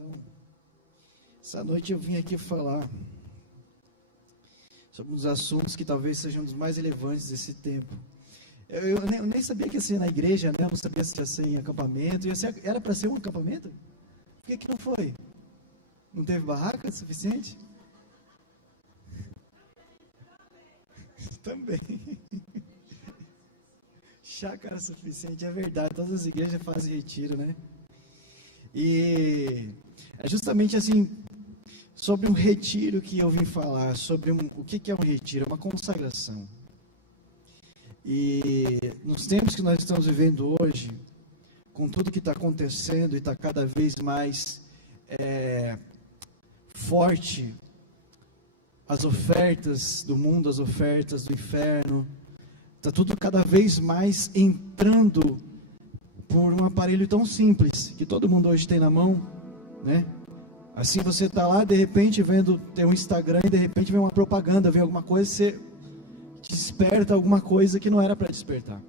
Então, essa noite eu vim aqui falar sobre uns assuntos que talvez sejam dos mais relevantes desse tempo. Eu nem sabia que ia ser na igreja, né? Eu não sabia se ia ser em acampamento. Era para ser um acampamento? Por que não foi? Não teve barraca suficiente? Também. Chácara suficiente, é verdade. Todas as igrejas fazem retiro, né? E é justamente assim, sobre um retiro que eu vim falar, sobre o que é um retiro? É uma consagração. E nos tempos que nós estamos vivendo hoje, com tudo que está acontecendo e está cada vez mais forte, as ofertas do mundo, as ofertas do inferno, está tudo cada vez mais entrando por um aparelho tão simples, que todo mundo hoje tem na mão, né? Assim você está lá, de repente, tem um Instagram e de repente vem uma propaganda, vem alguma coisa, você desperta alguma coisa que não era para despertar.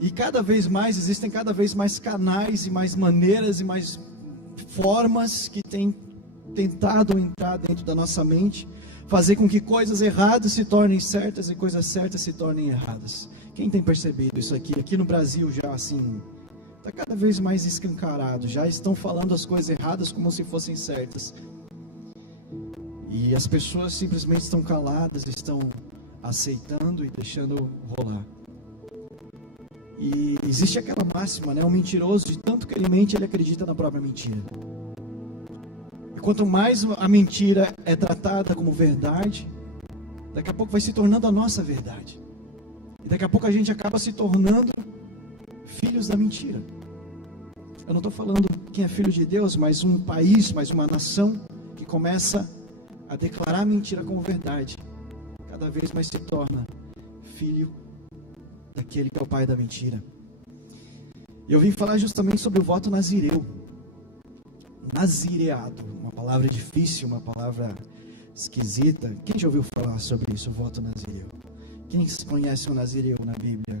E cada vez mais, existem cada vez mais canais e mais maneiras e mais formas que têm tentado entrar dentro da nossa mente, fazer com que coisas erradas se tornem certas e coisas certas se tornem erradas. Quem tem percebido isso aqui? Aqui no Brasil já assim, está cada vez mais escancarado, já estão falando as coisas erradas como se fossem certas. E as pessoas simplesmente estão caladas, estão aceitando e deixando rolar. E existe aquela máxima, né? O mentiroso, de tanto que ele mente, ele acredita na própria mentira. E quanto mais a mentira é tratada como verdade, daqui a pouco vai se tornando a nossa verdade. E daqui a pouco a gente acaba se tornando filhos da mentira. Eu não estou falando quem é filho de Deus, mas um país, mas uma nação que começa a declarar a mentira como verdade, cada vez mais se torna filho daquele que é o pai da mentira. E eu vim falar justamente sobre o voto nazireu. Nazireado, uma palavra difícil, uma palavra esquisita. Quem já ouviu falar sobre isso, o voto nazireu? Quem conhece o nazireu na Bíblia?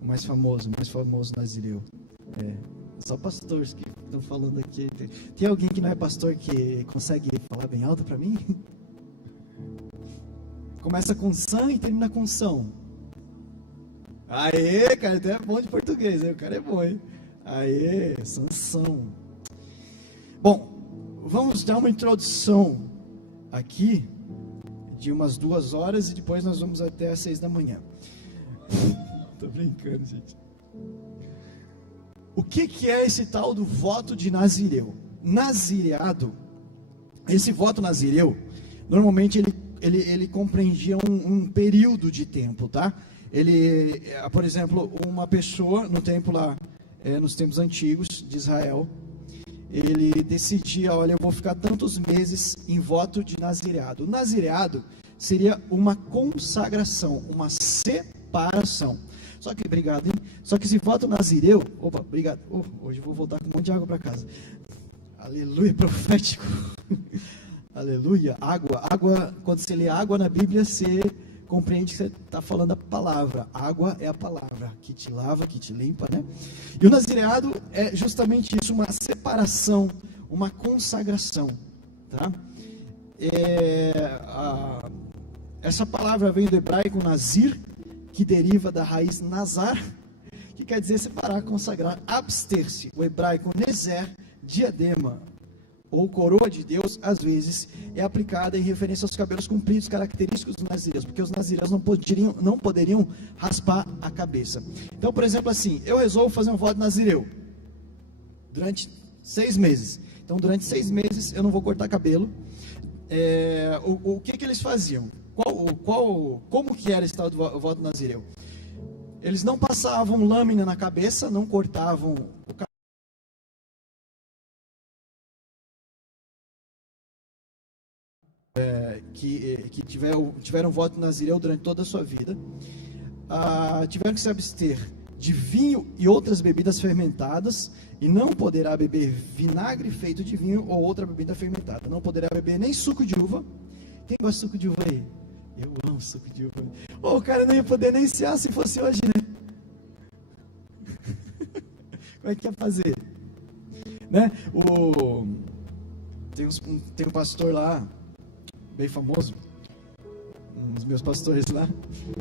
O mais famoso nazireu. Só pastores que estão falando aqui. Tem alguém que não é pastor que consegue falar bem alto para mim? Começa com san e termina com são. Aê, cara, até é bom de português, hein? O cara é bom, hein? Aê, Sansão. Bom, vamos dar uma introdução aqui de umas 2 horas e depois nós vamos até às 6 da manhã. Tô brincando, gente. O que é esse tal do voto de nazireu? Nazireado, esse voto nazireu, normalmente ele compreendia um período de tempo, tá? Por exemplo, uma pessoa no tempo lá, nos tempos antigos de Israel, ele decidia, olha, eu vou ficar tantos meses em voto de nazireado. O nazireado seria uma consagração, uma separação. Só que, obrigado, hein? Só que esse voto nazireu, opa, obrigado, hoje eu vou voltar com um monte de água para casa. Aleluia, profético. Aleluia, água, quando você lê água na Bíblia, você compreende que você está falando a palavra. Água é a palavra, que te lava, que te limpa, né? E o nazireado é justamente isso, uma separação, uma consagração, tá? Essa palavra vem do hebraico nazir, que deriva da raiz nazar, que quer dizer separar, consagrar, abster-se. O hebraico nezer, diadema, ou coroa de Deus, às vezes, é aplicada em referência aos cabelos compridos característicos dos nazireus, porque os nazireus não poderiam raspar a cabeça. Então, por exemplo, assim, eu resolvo fazer um voto nazireu durante 6 meses. Então, durante 6 meses, eu não vou cortar cabelo. O que eles faziam? Como que era esse tal do voto nazireu? Eles não passavam lâmina na cabeça, não cortavam o cabelo. Que tiveram voto nazireu durante toda a sua vida, tiveram que se abster de vinho e outras bebidas fermentadas, e não poderá beber vinagre feito de vinho ou outra bebida fermentada. Não poderá beber nem suco de uva. Quem gosta de suco de uva aí? Eu amo suco de uva. O cara não ia poder nem se fosse hoje, né? Como é que ia fazer? Né? Tem um pastor lá, bem famoso, um dos meus pastores lá,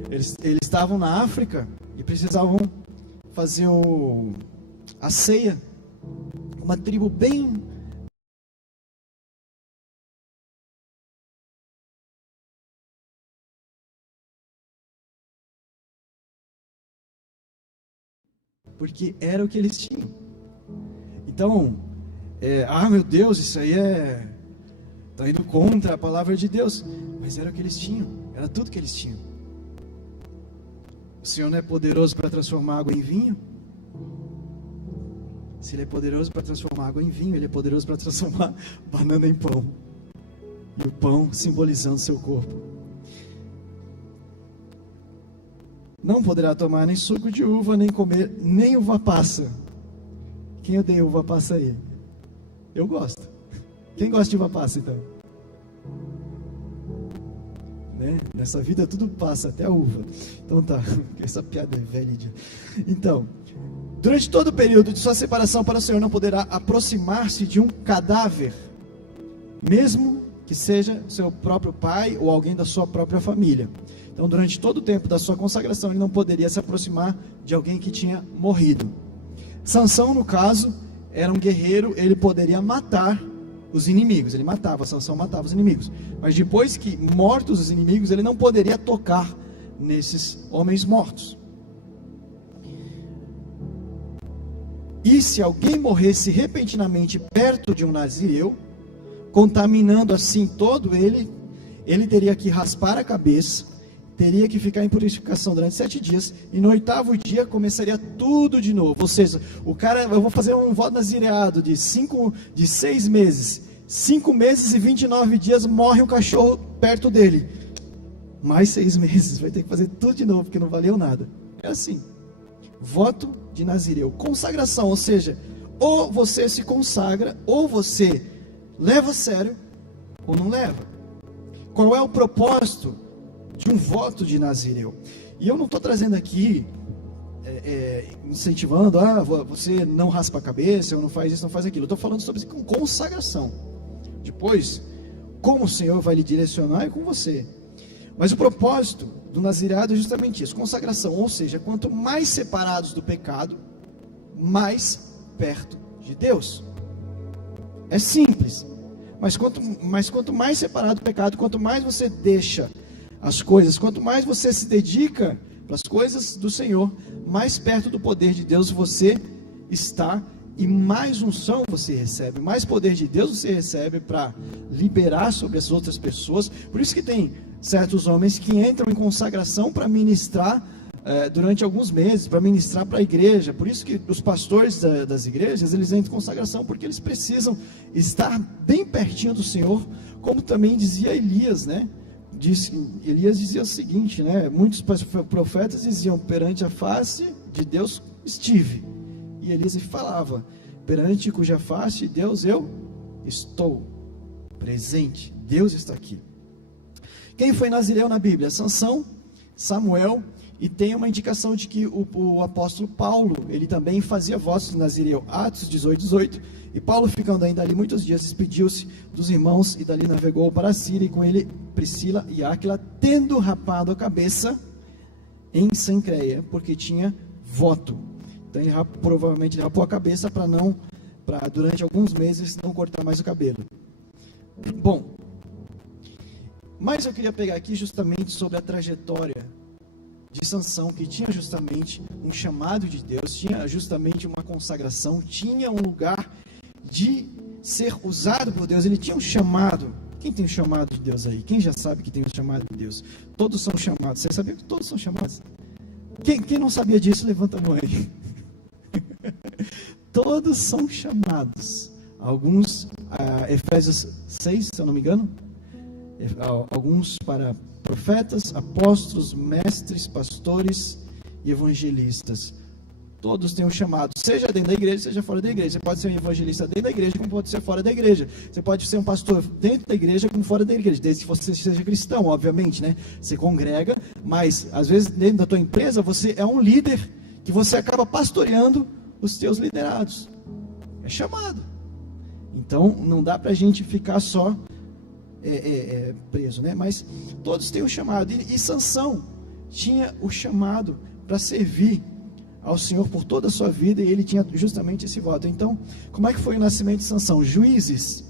eles estavam na África e precisavam fazer a ceia, uma tribo bem... porque era o que eles tinham. Então, meu Deus, isso aí está indo contra a palavra de Deus. Mas era o que eles tinham, era tudo que eles tinham. O Senhor não é poderoso para transformar água em vinho? Se Ele é poderoso para transformar água em vinho, Ele é poderoso para transformar banana em pão. E o pão simbolizando seu corpo. Não poderá tomar nem suco de uva, nem comer, nem uva passa. Quem odeia uva passa aí? Eu gosto. Quem gosta de uva passa, então? Né? Nessa vida tudo passa, até a uva. Então tá, essa piada é velha. Então, durante todo o período de sua separação para o Senhor, não poderá aproximar-se de um cadáver, mesmo que seja seu próprio pai ou alguém da sua própria família. Então, durante todo o tempo da sua consagração, ele não poderia se aproximar de alguém que tinha morrido. Sansão, no caso, era um guerreiro, ele poderia matar os inimigos. Sansão matava os inimigos. Mas depois que mortos os inimigos, ele não poderia tocar nesses homens mortos. E se alguém morresse repentinamente perto de um nazireu, contaminando assim todo ele teria que raspar a cabeça, teria que ficar em purificação durante 7 dias, e no 8º dia começaria tudo de novo. Ou seja, eu vou fazer um voto nazireado de 6 meses, 5 meses e 29 dias, morre um cachorro perto dele, mais 6 meses, vai ter que fazer tudo de novo, porque não valeu nada. É assim, voto de nazireu, consagração, ou seja, ou você se consagra, ou você leva a sério, ou não leva. Qual é o propósito de um voto de nazireu? E eu não estou trazendo aqui incentivando, você não raspa a cabeça, ou não faz isso, não faz aquilo. Eu estou falando sobre consagração. Depois, como o Senhor vai lhe direcionar é com você. Mas o propósito do nazireado é justamente isso, consagração. Ou seja, quanto mais separados do pecado, mais perto de Deus. É simples. Mas quanto mais separado do pecado, quanto mais você deixa as coisas, quanto mais você se dedica para as coisas do Senhor, mais perto do poder de Deus você está, e mais unção você recebe, mais poder de Deus você recebe para liberar sobre as outras pessoas. Por isso que tem certos homens que entram em consagração para ministrar durante alguns meses, para ministrar para a igreja. Por isso que os pastores das igrejas, eles entram em consagração, porque eles precisam estar bem pertinho do Senhor, como também dizia Elias, né? Elias dizia o seguinte, né? Muitos profetas diziam, perante a face de Deus estive. E Elias falava, perante cuja face de Deus eu estou presente. Deus está aqui. Quem foi nazireu na Bíblia? Sansão, Samuel, e tem uma indicação de que o apóstolo Paulo, ele também fazia votos de nazireu. Atos 18. E Paulo, ficando ainda ali muitos dias, despediu-se dos irmãos e dali navegou para a Síria, e com ele Priscila e Áquila, tendo rapado a cabeça em Cencreia, porque tinha voto. Então ele provavelmente rapou a cabeça para durante alguns meses não cortar mais o cabelo. Bom, mas eu queria pegar aqui justamente sobre a trajetória de Sansão, que tinha justamente um chamado de Deus, tinha justamente uma consagração, tinha um lugar de ser usado por Deus, ele tinha um chamado. Quem tem o chamado de Deus aí? Quem já sabe que tem o chamado de Deus? Todos são chamados. Você sabia que todos são chamados? Quem não sabia disso, levanta a mão aí. Todos são chamados. Alguns, Efésios 6, se eu não me engano, alguns para profetas, apóstolos, mestres, pastores e evangelistas. Todos têm um chamado, seja dentro da igreja, seja fora da igreja. Você pode ser um evangelista dentro da igreja, como pode ser fora da igreja. Você pode ser um pastor dentro da igreja, como fora da igreja, desde que você seja cristão, obviamente, né? Você congrega, mas às vezes dentro da tua empresa, você é um líder, que você acaba pastoreando os teus liderados. É chamado. Então, não dá para a gente ficar só preso, né? Mas todos têm um chamado. E Sansão tinha o chamado para servir ao Senhor por toda a sua vida, e ele tinha justamente esse voto. Então, como é que foi o nascimento de Sansão? Juízes.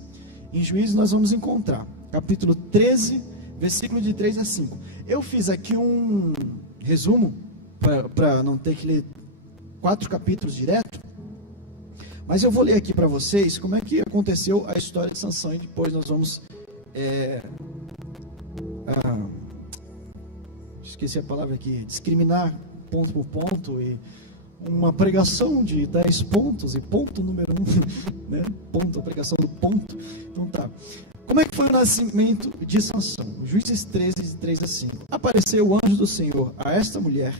Em Juízes nós vamos encontrar, capítulo 13, versículo de 3 a 5. Eu fiz aqui um resumo, para não ter que ler 4 capítulos direto, mas eu vou ler aqui para vocês como é que aconteceu a história de Sansão, e depois nós vamos esqueci a palavra aqui, discriminar ponto por ponto, e uma pregação de 10 pontos, e ponto número 1, né? Ponto, a pregação do ponto. Então tá. Como é que foi o nascimento de Sansão? Juízes 13, de 3 a 5. Apareceu o anjo do Senhor a esta mulher,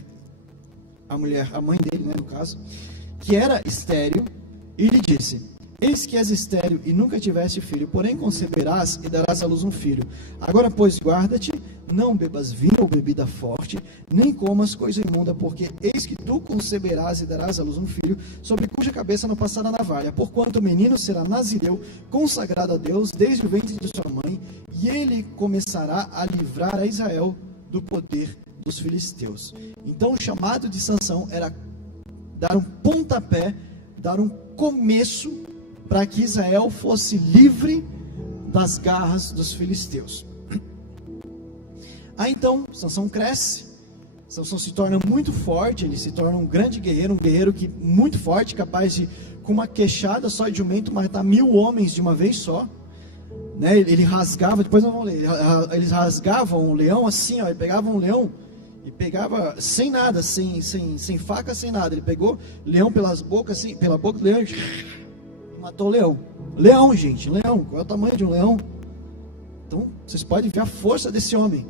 a mãe dele, né, no caso, que era estéril, e lhe disse: eis que és estéril e nunca tiveste filho, porém conceberás e darás à luz um filho. Agora, pois, guarda-te, não bebas vinho ou bebida forte, nem comas coisa imunda, porque eis que tu conceberás e darás à luz um filho, sobre cuja cabeça não passará navalha, porquanto o menino será nazireu, consagrado a Deus desde o ventre de sua mãe, e ele começará a livrar a Israel do poder dos filisteus. Então o chamado de Sansão era dar um pontapé, dar um começo para que Israel fosse livre das garras dos filisteus. Aí então Sansão cresce, Sansão se torna muito forte, ele se torna um grande guerreiro, um guerreiro que muito forte, capaz de, com uma queixada só de jumento, matar 1000 homens de uma vez só, né? Ele rasgava, depois nós vamos ler, eles rasgavam um leão assim, ó, ele pegava um leão e pegava sem nada, sem faca, sem nada, ele pegou leão pelas bocas, assim, pela boca do leão e matou o leão. Leão, gente, leão, qual é o tamanho de um leão? Então, vocês podem ver a força desse homem.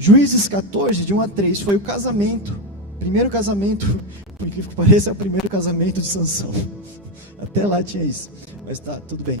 Juízes 14, de 1 a 3, foi o casamento, primeiro casamento, por incrível que pareça, é o primeiro casamento de Sansão. Até lá tinha isso, mas tá, tudo bem.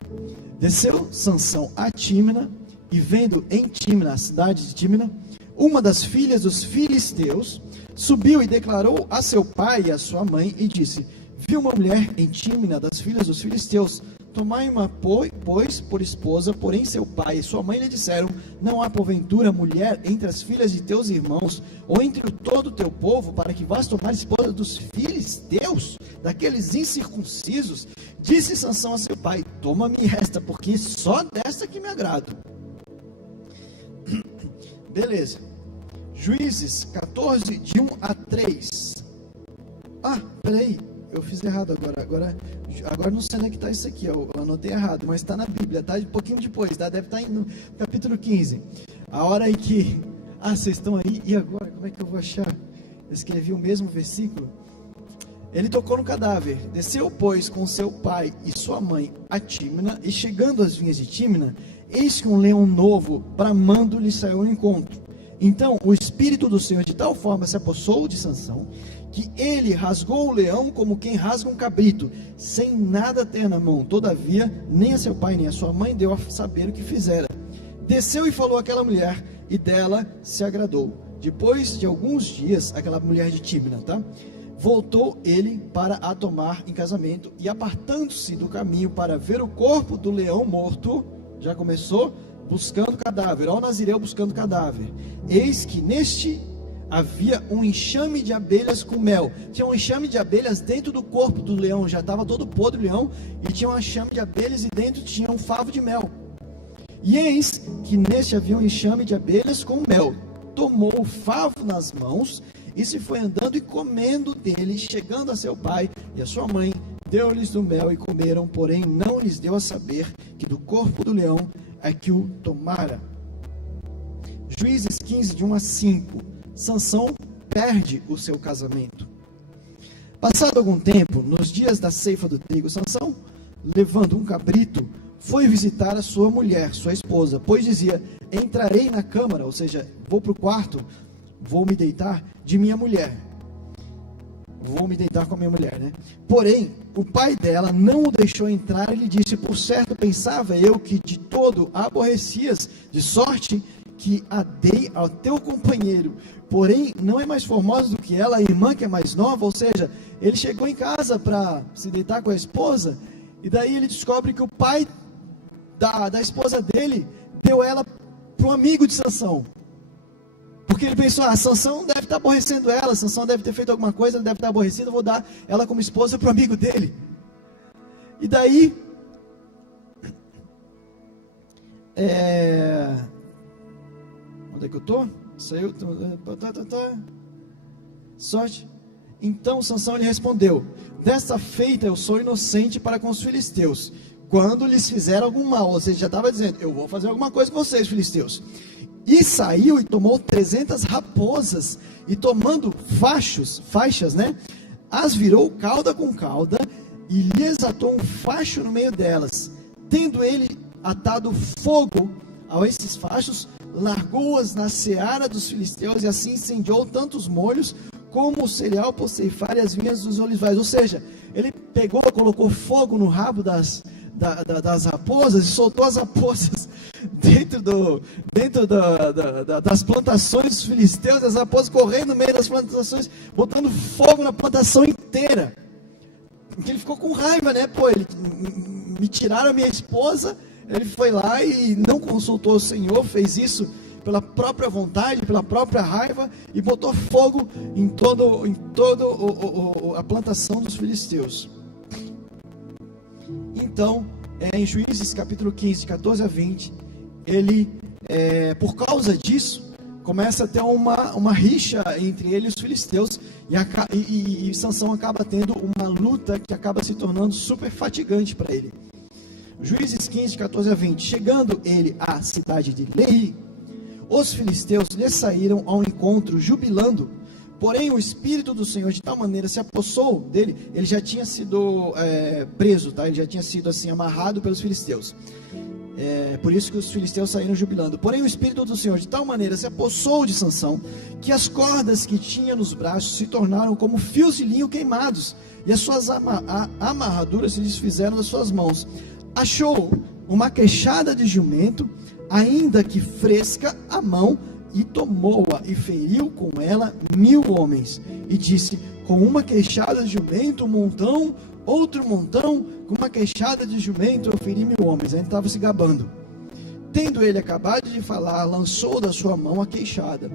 Desceu Sansão a Tímina, e vendo em Tímina, a cidade de Tímina, uma das filhas dos filisteus, subiu e declarou a seu pai e a sua mãe, e disse: vi uma mulher em Tímina, das filhas dos filisteus, tomai-ma, pois, por esposa. Porém seu pai e sua mãe lhe disseram: não há porventura mulher entre as filhas de teus irmãos, ou entre todo o teu povo, para que vás tomar esposa dos filisteus, daqueles incircuncisos? Disse Sansão a seu pai: toma-me esta, porque só desta que me agrado. Beleza. Juízes 14, de 1 a 3. Ah, peraí, eu fiz errado agora não sei onde é que está isso aqui, eu anotei errado, mas está na Bíblia, tá? Um pouquinho depois, tá? Deve estar no capítulo 15, a hora em que, vocês estão aí, e agora, como é que eu vou achar? Eu escrevi o mesmo versículo. Ele tocou no cadáver, desceu, pois, com seu pai e sua mãe a Tímina, e chegando às vinhas de Tímina, eis que um leão novo, bramando, lhe saiu ao encontro. Então o Espírito do Senhor de tal forma se apossou de Sansão, que ele rasgou o leão como quem rasga um cabrito, sem nada ter na mão. Todavia, nem a seu pai nem a sua mãe deu a saber o que fizera. Desceu e falou àquela mulher, e dela se agradou. Depois de alguns dias, aquela mulher de Tímina, tá? Voltou ele para a tomar em casamento, e apartando-se do caminho para ver o corpo do leão morto, já começou buscando cadáver. Olha o nazireu buscando cadáver. Eis que neste havia um enxame de abelhas com mel. Tinha um enxame de abelhas dentro do corpo do leão, já estava todo podre o leão, e tinha um enxame de abelhas, e dentro tinha um favo de mel. E eis que neste havia um enxame de abelhas com mel. Tomou o favo nas mãos e se foi andando e comendo dele. Chegando a seu pai e a sua mãe, deu-lhes do mel e comeram, porém não lhes deu a saber que do corpo do leão é que o tomara. Juízes 15, de 1 a 5. Sansão perde o seu casamento. Passado algum tempo, nos dias da ceifa do trigo, Sansão, levando um cabrito, foi visitar a sua mulher, sua esposa, pois dizia: entrarei na câmara, ou seja, vou para o quarto, vou me deitar de minha mulher. Vou me deitar com a minha mulher, né? Porém, o pai dela não o deixou entrar e lhe disse: por certo pensava eu que de todo a aborrecias, de sorte que a dei ao teu companheiro. Porém, não é mais formosa do que ela, a irmã que é mais nova. Ou seja, ele chegou em casa para se deitar com a esposa, E daí ele descobre que o pai da esposa dele deu ela para um amigo de Sansão. Porque ele pensou, Sansão deve estar aborrecendo ela, Sansão deve ter feito alguma coisa, deve estar aborrecido, eu vou dar ela como esposa para o amigo dele. E daí, onde é que eu estou? Saiu, sorte. Então Sansão lhe respondeu: desta feita eu sou inocente para com os filisteus, quando lhes fizeram algum mal. Ou seja, já estava dizendo, eu vou fazer alguma coisa com vocês, filisteus. E saiu e tomou 300 raposas, e tomando faixas, né, as virou cauda com cauda, e lhes atou um facho no meio delas. Tendo ele atado fogo a esses fachos, largou-as na seara dos filisteus, e assim incendiou tanto os molhos como o cereal por ceifar e as vinhas dos olivais. Ou seja, ele pegou, colocou fogo no rabo das raposas e soltou as raposas dentro das plantações dos filisteus. As raposas correndo no meio das plantações, botando fogo na plantação inteira. Porque ele ficou com raiva, né? Me tiraram a minha esposa. Ele foi lá e não consultou o Senhor, fez isso pela própria vontade, pela própria raiva, e botou fogo em toda a plantação dos filisteus. Então, em Juízes capítulo 15, 14 a 20, ele, por causa disso, começa a ter uma rixa entre ele e os filisteus, e Sansão acaba tendo uma luta que acaba se tornando super fatigante para ele. Juízes 15, 14 a 20, chegando ele à cidade de Lehi, os filisteus lhe saíram ao encontro jubilando, porém o Espírito do Senhor de tal maneira se apossou dele. Ele já tinha sido preso, tá? Ele já tinha sido assim amarrado pelos filisteus, por isso que os filisteus saíram jubilando. Porém o Espírito do Senhor de tal maneira se apossou de Sansão, que as cordas que tinha nos braços se tornaram como fios de linho queimados, e as suas amarraduras se desfizeram das suas mãos. Achou uma queixada de jumento, ainda que fresca, à mão, e tomou-a e feriu com ela 1000 homens, e disse: com uma queixada de jumento, um montão, outro montão, com uma queixada de jumento eu feri 1000 homens. Aí ele estava se gabando. Tendo ele acabado de falar, lançou da sua mão a queixada.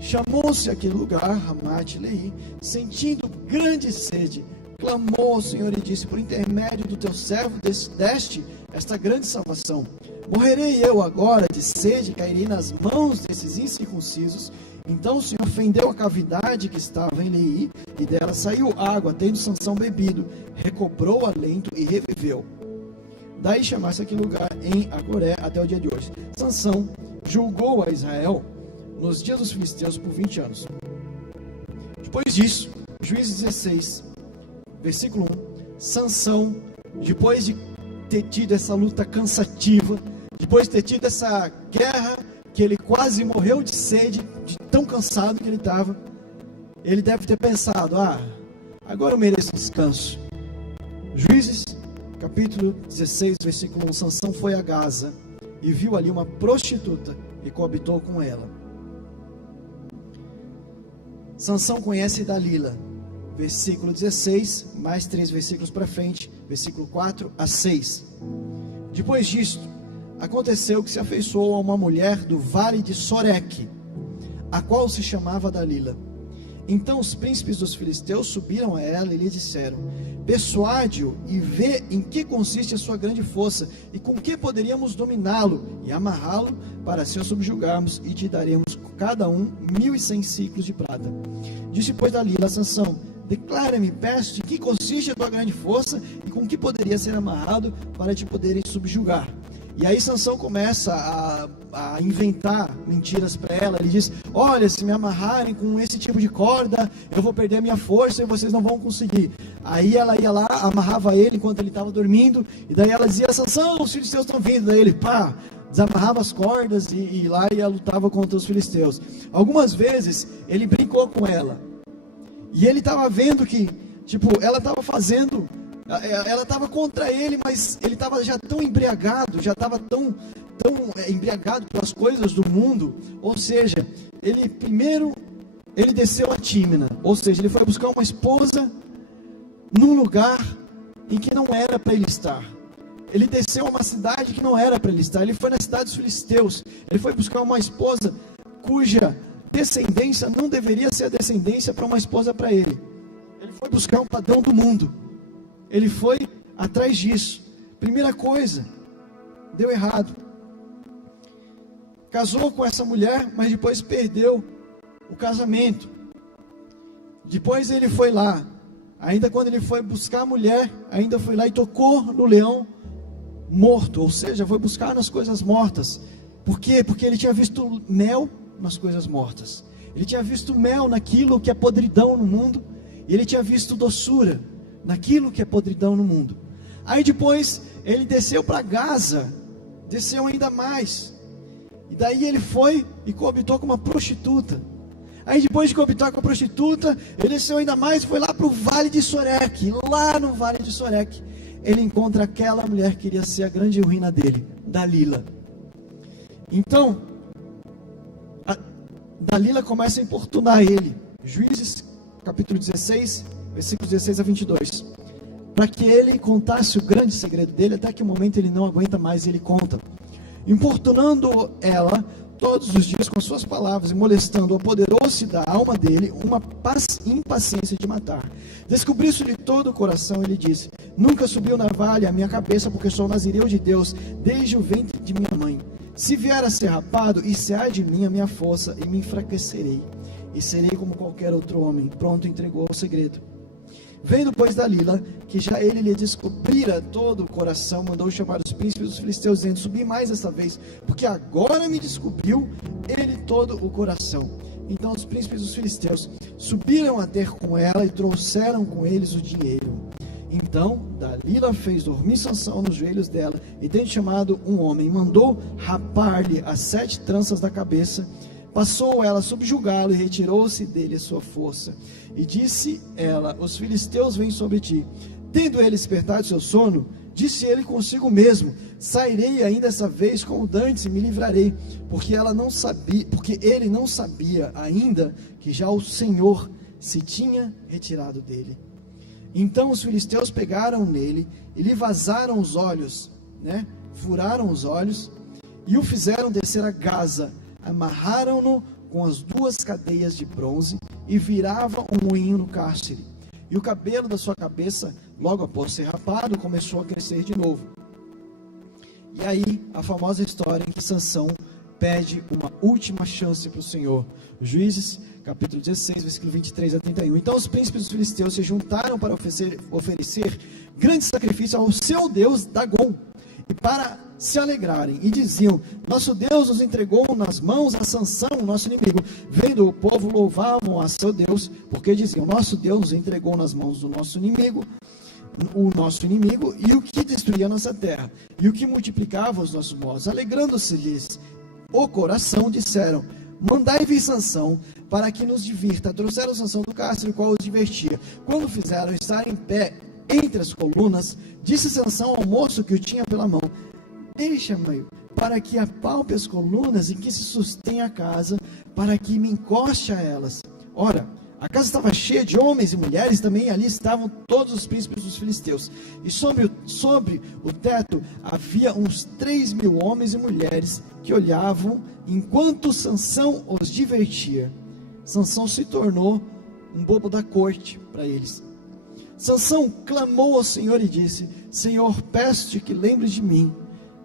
Chamou-se aquele lugar Ramate-Lehi, sentindo grande sede, clamou ao Senhor e disse: por intermédio do teu servo deste esta grande salvação. Morrerei eu agora de sede, cairei nas mãos desses incircuncisos. Então o Senhor fendeu a cavidade que estava em Lehi, e dela saiu água, tendo Sansão bebido, recobrou o alento e reviveu. Daí chamasse aquele lugar em Agoré até o dia de hoje. Sansão julgou a Israel nos dias dos filisteus por 20 anos. Depois disso, Juízes 16, versículo 1, Sansão, depois de ter tido essa luta cansativa, depois de ter tido essa guerra, que ele quase morreu de sede, de tão cansado que ele estava, ele deve ter pensado: agora eu mereço descanso. Juízes, capítulo 16, versículo 1, Sansão foi a Gaza, e viu ali uma prostituta, e coabitou com ela. Sansão conhece Dalila, versículo 16, mais 3 versículos para frente, versículo 4 a 6. Depois disto, aconteceu que se afeiçoou a uma mulher do vale de Soreque, a qual se chamava Dalila. Então os príncipes dos filisteus subiram a ela e lhe disseram: persuade-o e vê em que consiste a sua grande força, e com que poderíamos dominá-lo e amarrá-lo, para assim o subjugarmos, e te daremos cada um 1100 ciclos de prata. Disse, pois, Dalila a Sansão: declara-me, peço, de que consiste a tua grande força, e com que poderia ser amarrado, para te poderem subjugar. E aí Sansão começa a inventar mentiras para ela. Ele diz: olha, se me amarrarem com esse tipo de corda, eu vou perder a minha força e vocês não vão conseguir. Aí ela ia lá, amarrava ele enquanto ele estava dormindo, e daí ela dizia: Sansão, os filisteus estão vindo. Daí ele, desamarrava as cordas e lá ia lutava contra os filisteus. Algumas vezes ele brincou com ela, e ele estava vendo que, ela estava fazendo... Ela estava contra ele, mas ele estava já tão embriagado, já estava tão embriagado pelas coisas do mundo. Ou seja, ele desceu a Tímina, ou seja, ele foi buscar uma esposa num lugar em que não era para ele estar. Ele desceu a uma cidade que não era para ele estar. Ele foi na cidade dos filisteus. Ele foi buscar uma esposa cuja descendência não deveria ser a descendência para uma esposa para ele. Ele foi buscar um padrão do mundo. Ele foi atrás disso. Primeira coisa, deu errado. Casou com essa mulher, mas depois perdeu o casamento. Depois ele foi lá, ainda quando ele foi buscar a mulher, ainda foi lá e tocou no leão morto, ou seja, foi buscar nas coisas mortas. Por quê? Porque ele tinha visto mel nas coisas mortas. Ele tinha visto mel naquilo que é podridão no mundo, e ele tinha visto doçura naquilo que é podridão no mundo. Aí depois ele desceu para Gaza, desceu ainda mais, e daí ele foi e coabitou com uma prostituta. Aí depois de coabitar com a prostituta, ele desceu ainda mais e foi lá para o Vale de Sorek. Lá no Vale de Sorek, ele encontra aquela mulher que iria ser a grande ruína dele, Dalila. Então, Dalila começa a importunar ele. Juízes, capítulo 16, versículos 16 a 22. Para que ele contasse o grande segredo dele, até que o momento ele não aguenta mais e ele conta. Importunando ela todos os dias com suas palavras e molestando, apoderou-se da alma dele uma impaciência de matar. Descobriu-se-lhe todo o coração e lhe disse: nunca subiu navalha a minha cabeça, porque sou nazireu de Deus desde o ventre de minha mãe. Se vier a ser rapado, e se há de mim a minha força, e me enfraquecerei, e serei como qualquer outro homem. Pronto, entregou o segredo. Vendo, pois, Dalila, que já ele lhe descobrira todo o coração, mandou chamar os príncipes dos filisteus, dizendo: subi mais esta vez, porque agora me descobriu ele todo o coração. Então os príncipes dos filisteus subiram a ter com ela e trouxeram com eles o dinheiro. Então Dalila fez dormir Sansão nos joelhos dela, e tendo chamado um homem, mandou rapar-lhe as 7 tranças da cabeça. Passou ela a subjugá-lo e retirou-se dele a sua força. E disse ela: os filisteus vêm sobre ti. Tendo ele despertado seu sono, disse ele consigo mesmo: sairei ainda essa vez como dantes e me livrarei, porque ele não sabia ainda que já o Senhor se tinha retirado dele. Então os filisteus pegaram nele e lhe vazaram os olhos, furaram os olhos, e o fizeram descer a Gaza. Amarraram-no com as 2 cadeias de bronze e viravam um moinho no cárcere. E o cabelo da sua cabeça, logo após ser rapado, começou a crescer de novo. E aí, a famosa história em que Sansão pede uma última chance para o Senhor. Juízes, capítulo 16, versículo 23 a 31. Então os príncipes dos filisteus se juntaram para oferecer grande sacrifício ao seu Deus Dagom, e para se alegrarem, e diziam: nosso Deus nos entregou nas mãos a Sansão, nosso inimigo. Vendo o povo, louvavam a seu Deus, porque diziam: nosso Deus nos entregou nas mãos do nosso inimigo, e o que destruía a nossa terra, e o que multiplicava os nossos mortos. Alegrando-se-lhes o coração, disseram: mandai vir Sansão, para que nos divirta. Trouxeram Sansão do cárcere, o qual os divertia. Quando fizeram estar em pé entre as colunas, disse Sansão ao moço que o tinha pela mão: deixa-me, para que apalpe as colunas em que se sustém a casa, para que me encoste a elas. Ora, a casa estava cheia de homens e mulheres, também ali estavam todos os príncipes dos filisteus. E sobre o teto havia uns 3.000 homens e mulheres que olhavam, enquanto Sansão os divertia. Sansão se tornou um bobo da corte para eles. Sansão clamou ao Senhor e disse: Senhor, peço-te que lembres de mim,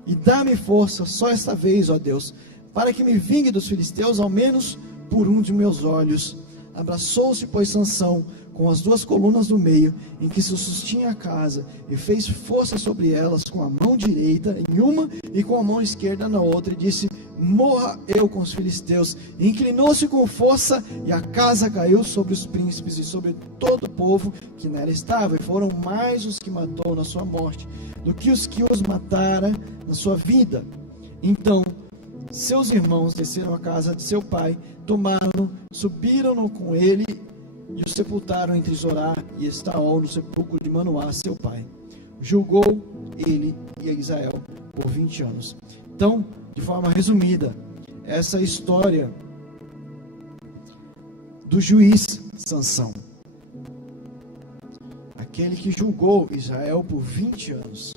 e dá-me força só esta vez, ó Deus, para que me vingue dos filisteus, ao menos por um de meus olhos. Abraçou-se, pois, Sansão com as 2 colunas do meio, em que se sustinha a casa, e fez força sobre elas com a mão direita em uma e com a mão esquerda na outra, e disse: morra eu com os filisteus. E inclinou-se com força, e a casa caiu sobre os príncipes e sobre todo o povo que nela estava, e foram mais os que matou na sua morte do que os matara na sua vida. Então seus irmãos desceram à casa de seu pai, tomaram-no, subiram-no com ele e o sepultaram entre Zorá e Estaol, no sepulcro de Manoá, seu pai. Julgou ele e Israel por 20 anos. Então, de forma resumida, essa história do juiz Sansão. aquele que julgou Israel por 20 anos.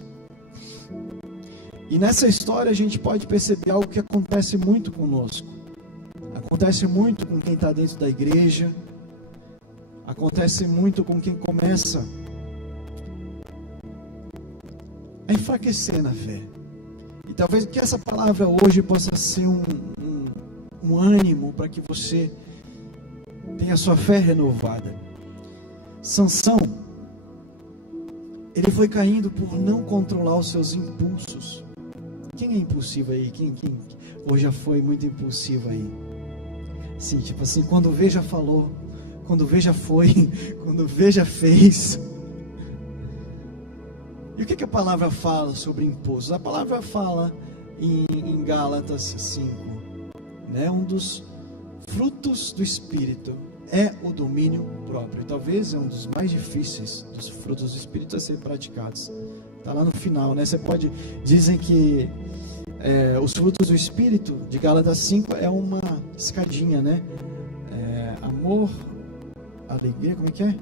E nessa história a gente pode perceber algo que acontece muito conosco. Acontece muito com quem está dentro da igreja. Acontece muito com quem começa a enfraquecer na fé. E talvez que essa palavra hoje possa ser um ânimo para que você tenha a sua fé renovada. Sansão, ele foi caindo por não controlar os seus impulsos. Quem é impulsivo aí? Quem ou já foi muito impulsivo aí? Sim, tipo assim, quando vê já falou, quando vê já foi, quando vê já fez. E o que a palavra fala sobre impulsos? A palavra fala em Gálatas 5, né? Um dos frutos do Espírito é o domínio próprio. Talvez é um dos mais difíceis dos frutos do Espírito a ser praticados. Está lá no final, né? Dizem que os frutos do Espírito de Gálatas 5 é uma escadinha, né? Amor, alegria, como é que é?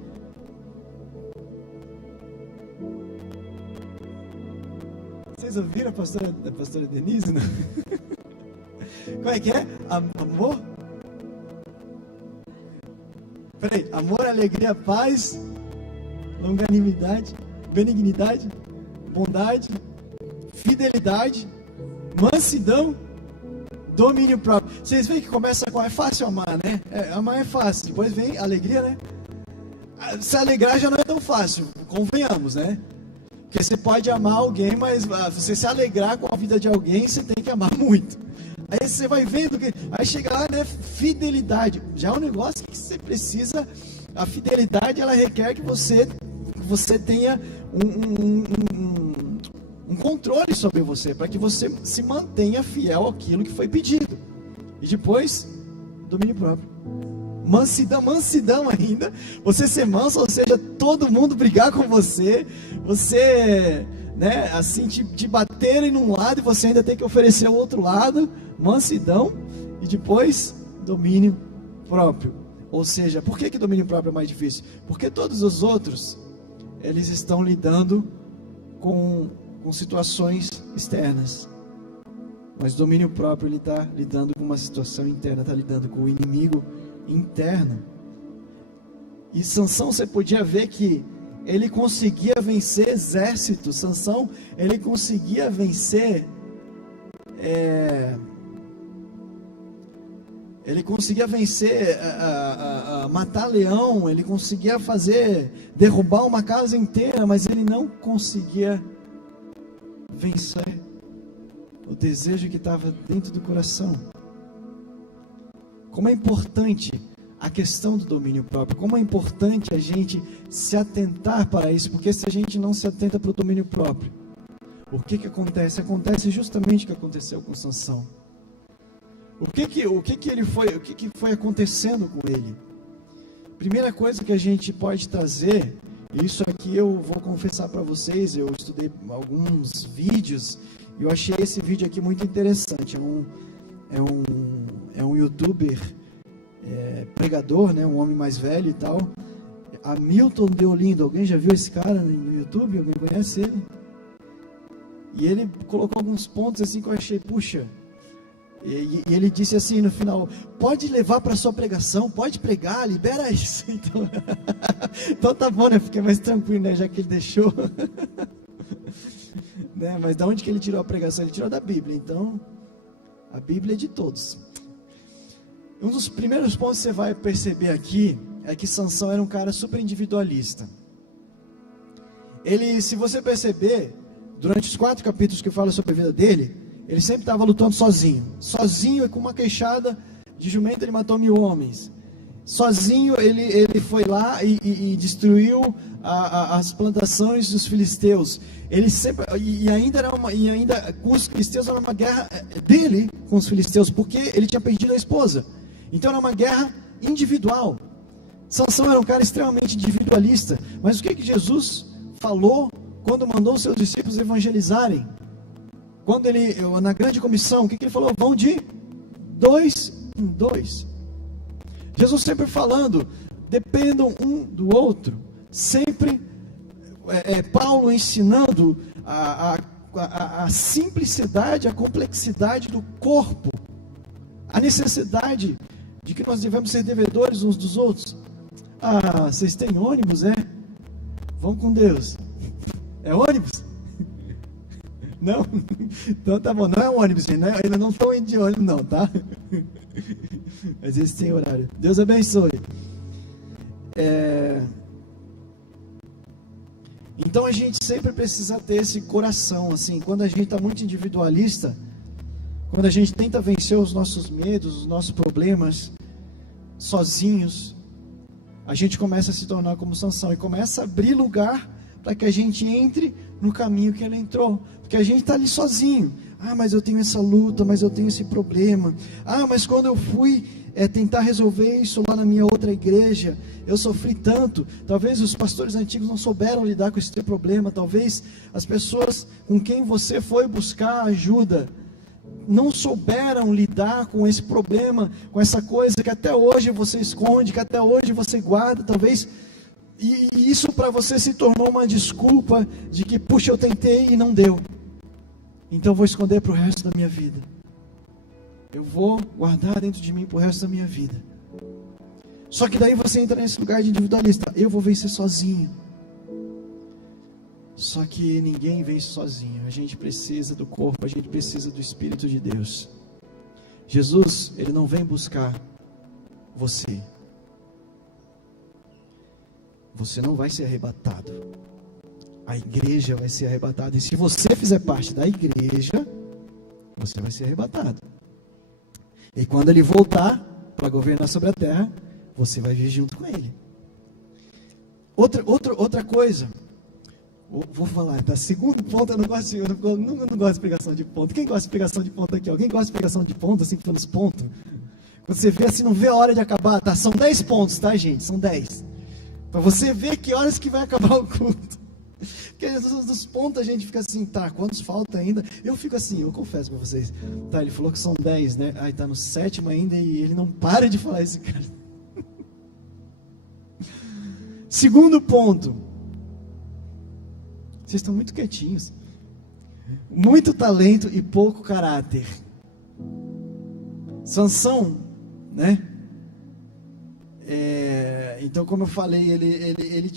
Vocês ouviram a pastora Denise? Não? Como é que é? Amor? Peraí, amor, alegria, paz, longanimidade, benignidade, bondade, fidelidade, mansidão, domínio próprio. Vocês veem que começa com, é fácil amar, né? Amar é fácil, depois vem alegria, né? Se alegrar já não é tão fácil, convenhamos, né? Porque você pode amar alguém, mas você se alegrar com a vida de alguém, você tem que amar muito. Aí você vai vendo que aí chega lá, né? Fidelidade. Já é um negócio que você precisa. A fidelidade, ela requer que você tenha um controle sobre você, para que você se mantenha fiel àquilo que foi pedido. E depois, domínio próprio. Mansidão ainda. Você ser manso, ou seja, todo mundo brigar com você. Você, né, assim, te baterem num lado e você ainda tem que oferecer o outro lado. Mansidão. E depois, domínio próprio. Ou seja, por que domínio próprio é mais difícil? Porque todos os outros, eles estão lidando com situações externas. Mas domínio próprio, ele está lidando com uma situação interna, está lidando com o inimigo interno. E Sansão, você podia ver que ele conseguia vencer exércitos. Sansão, ele conseguia vencer matar leão, ele conseguia derrubar uma casa inteira, mas ele não conseguia vencer o desejo que estava dentro do coração. Como é importante a questão do domínio próprio, como é importante a gente se atentar para isso, porque se a gente não se atenta para o domínio próprio, o que acontece? Acontece justamente o que aconteceu com Sansão. O que foi acontecendo com ele? Primeira coisa que a gente pode trazer, e isso aqui eu vou confessar para vocês, eu estudei alguns vídeos, e eu achei esse vídeo aqui muito interessante. É um youtuber, pregador, né, um homem mais velho e tal, Hamilton Deolindo. Alguém já viu esse cara no YouTube? Alguém conhece ele? E ele colocou alguns pontos assim que eu achei, puxa. E ele disse assim no final: pode levar para sua pregação, pode pregar, libera isso. Então tá bom, né? Fiquei mais tranquilo, né? Já que ele deixou. Né? Mas da onde que ele tirou a pregação? Ele tirou da Bíblia. Então, a Bíblia é de todos. Um dos primeiros pontos que você vai perceber aqui é que Sansão era um cara super individualista. Ele, se você perceber, durante os 4 capítulos que falam sobre a vida dele, ele sempre estava lutando sozinho. Sozinho, com uma queixada de jumento, ele matou 1000 homens. Sozinho, ele foi lá e destruiu as plantações dos filisteus. Ele sempre, ainda com os filisteus era uma guerra dele com os filisteus, porque ele tinha perdido a esposa. Então era uma guerra individual. Sansão era um cara extremamente individualista. Mas o que Jesus falou quando mandou os seus discípulos evangelizarem? Quando na grande comissão, o que ele falou? Vão de 2 em 2. Jesus sempre falando, dependam um do outro. Sempre Paulo ensinando a simplicidade, a complexidade do corpo, a necessidade de que nós devemos ser devedores uns dos outros. Ah, vocês têm ônibus, é? Vão com Deus. É ônibus? Não? Então tá bom, não é ônibus, gente. Eles não estão indo de ônibus não, tá? Mas eles têm horário. Deus abençoe. Então a gente sempre precisa ter esse coração, assim, quando a gente está muito individualista, quando a gente tenta vencer os nossos medos, os nossos problemas, sozinhos, a gente começa a se tornar como Sansão e começa a abrir lugar para que a gente entre no caminho que ele entrou, porque a gente está ali sozinho. Ah, mas eu tenho essa luta, mas eu tenho esse problema. Ah, mas quando eu fui tentar resolver isso lá na minha outra igreja, eu sofri tanto. Talvez os pastores antigos não souberam lidar com esse teu problema. Talvez as pessoas com quem você foi buscar ajuda não souberam lidar com esse problema, com essa coisa que até hoje você esconde, que até hoje você guarda. Talvez e isso para você se tornou uma desculpa de que, puxa, eu tentei e não deu, então eu vou esconder para o resto da minha vida. Eu vou guardar dentro de mim para o resto da minha vida. Só que daí você entra nesse lugar de individualista. Eu vou vencer sozinho. Só que ninguém vence sozinho. A gente precisa do corpo, a gente precisa do Espírito de Deus. Jesus, ele não vem buscar você. Você não vai ser arrebatado. A igreja vai ser arrebatada. E se você fizer parte da igreja, você vai ser arrebatado. E quando ele voltar para governar sobre a terra, você vai vir junto com ele. Outra coisa. Vou falar, tá? Segundo ponto, eu não gosto de pregação de ponto. Quem gosta de pregação de ponto aqui? Alguém gosta de pregação de ponto, assim, pelos pontos? Quando você vê assim, não vê a hora de acabar, tá? São 10 pontos, tá, gente? São 10. Para você ver que horas que vai acabar o culto. Porque dos pontos a gente fica assim, tá, quantos falta ainda? Eu fico assim, eu confesso para vocês. Tá, ele falou que são 10, né? Aí tá no 7º ainda e ele não para de falar esse cara. Segundo ponto. Vocês estão muito quietinhos. Muito talento e pouco caráter. Sansão, né? Então, como eu falei, ele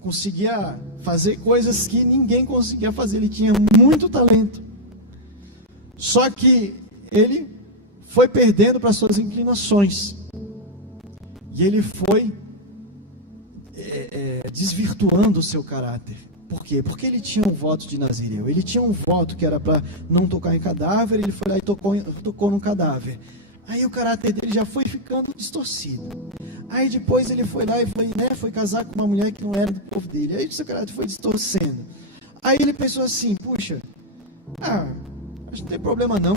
conseguia fazer coisas que ninguém conseguia fazer. Ele tinha muito talento. Só que ele foi perdendo para suas inclinações. E ele foi desvirtuando o seu caráter. Por quê? Porque ele tinha um voto de Nazireu. Ele tinha um voto que era para não tocar em cadáver. Ele foi lá e tocou num cadáver. Aí o caráter dele já foi ficando distorcido. Aí depois ele foi lá e foi casar com uma mulher que não era do povo dele. Aí o seu caráter foi distorcendo. Aí ele pensou assim, puxa, acho que não tem problema não.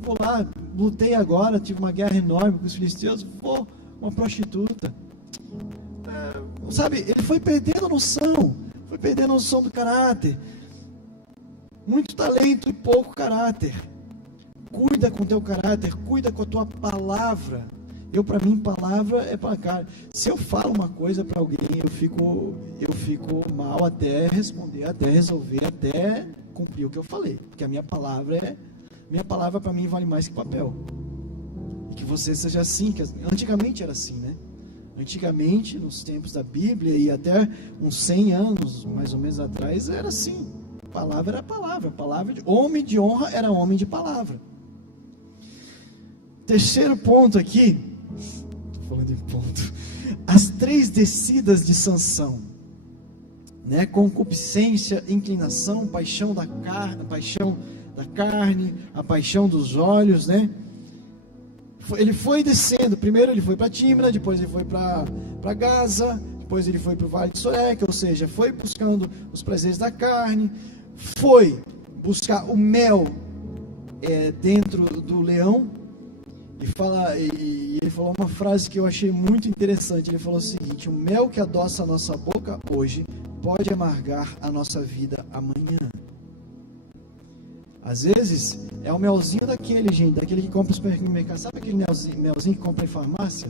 Vou lá, lutei agora, tive uma guerra enorme com os filisteus, vou uma prostituta. Sabe, ele foi perdendo a noção do caráter. Muito talento e pouco caráter. Cuida com o teu caráter, cuida com a tua palavra. Para mim, palavra é para cá. Se eu falo uma coisa para alguém, eu fico mal até responder, até resolver, até cumprir o que eu falei. Porque a minha palavra para mim vale mais que papel. E que você seja assim, que antigamente era assim, né? Antigamente, nos tempos da Bíblia e até uns 100 anos, mais ou menos atrás, era assim. Palavra era palavra. Homem de honra era homem de palavra. Terceiro ponto aqui, estou falando em ponto, as 3 descidas de Sansão, né? Concupiscência, inclinação, paixão da carne, a paixão dos olhos, né? Ele foi descendo, primeiro ele foi para Tímina, depois ele foi para Gaza, depois ele foi para o Vale de Soreca, ou seja, foi buscando os prazeres da carne, foi buscar o mel dentro do leão. E ele falou uma frase que eu achei muito interessante. Ele falou o seguinte: o mel que adoça a nossa boca hoje pode amargar a nossa vida amanhã. Às vezes é o melzinho daquele que compra no supermercado. Sabe aquele melzinho que compra em farmácia?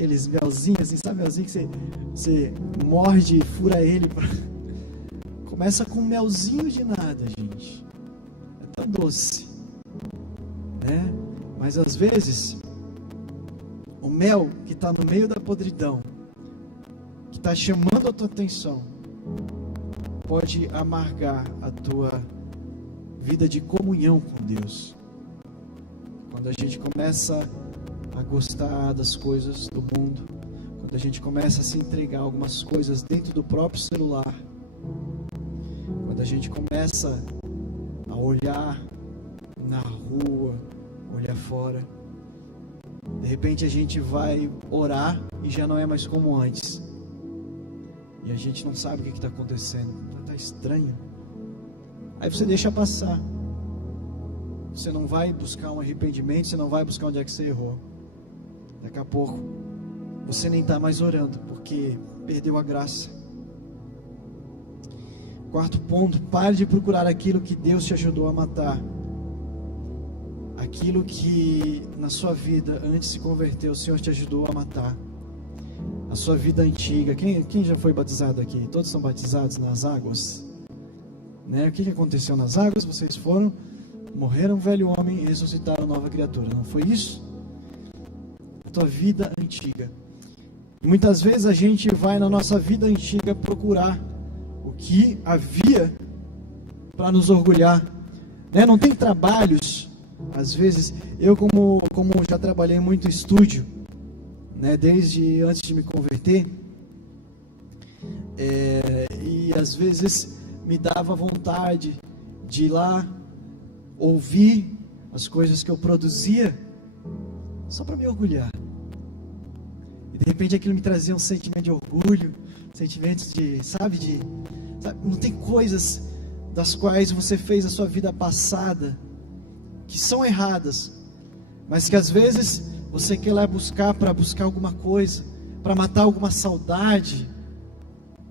aqueles melzinhos, assim, sabe melzinho que você morde e fura ele. Começa com um melzinho de nada, gente. É tão doce, né? Mas às vezes, o mel que está no meio da podridão, que está chamando a tua atenção, pode amargar a tua vida de comunhão com Deus. Quando a gente começa a gostar das coisas do mundo, quando a gente começa a se entregar a algumas coisas dentro do próprio celular, quando a gente começa a olhar na rua, olhar fora, de repente a gente vai orar e já não é mais como antes, e a gente não sabe o que está acontecendo, está estranho. Aí você deixa passar, você não vai buscar um arrependimento, você não vai buscar onde é que você errou. Daqui a pouco você nem está mais orando, porque perdeu a graça. Quarto ponto: pare de procurar aquilo que Deus te ajudou a matar. Aquilo que na sua vida, antes de se converter, o Senhor te ajudou a matar. A sua vida antiga. Quem já foi batizado aqui? Todos são batizados nas águas? Né? O que aconteceu nas águas? Vocês foram, morreram velho homem e ressuscitaram nova criatura. Não foi isso? A tua vida antiga. E muitas vezes a gente vai na nossa vida antiga procurar o que havia para nos orgulhar, né? Não tem trabalhos, às vezes, eu como já trabalhei muito em estúdio, né? Desde antes de me converter, e às vezes me dava vontade de ir lá ouvir as coisas que eu produzia só para me orgulhar, e de repente aquilo me trazia um sentimento de orgulho, sentimentos de, sabe, não tem coisas das quais você fez a sua vida passada que são erradas, mas que às vezes você quer lá buscar para buscar alguma coisa, para matar alguma saudade.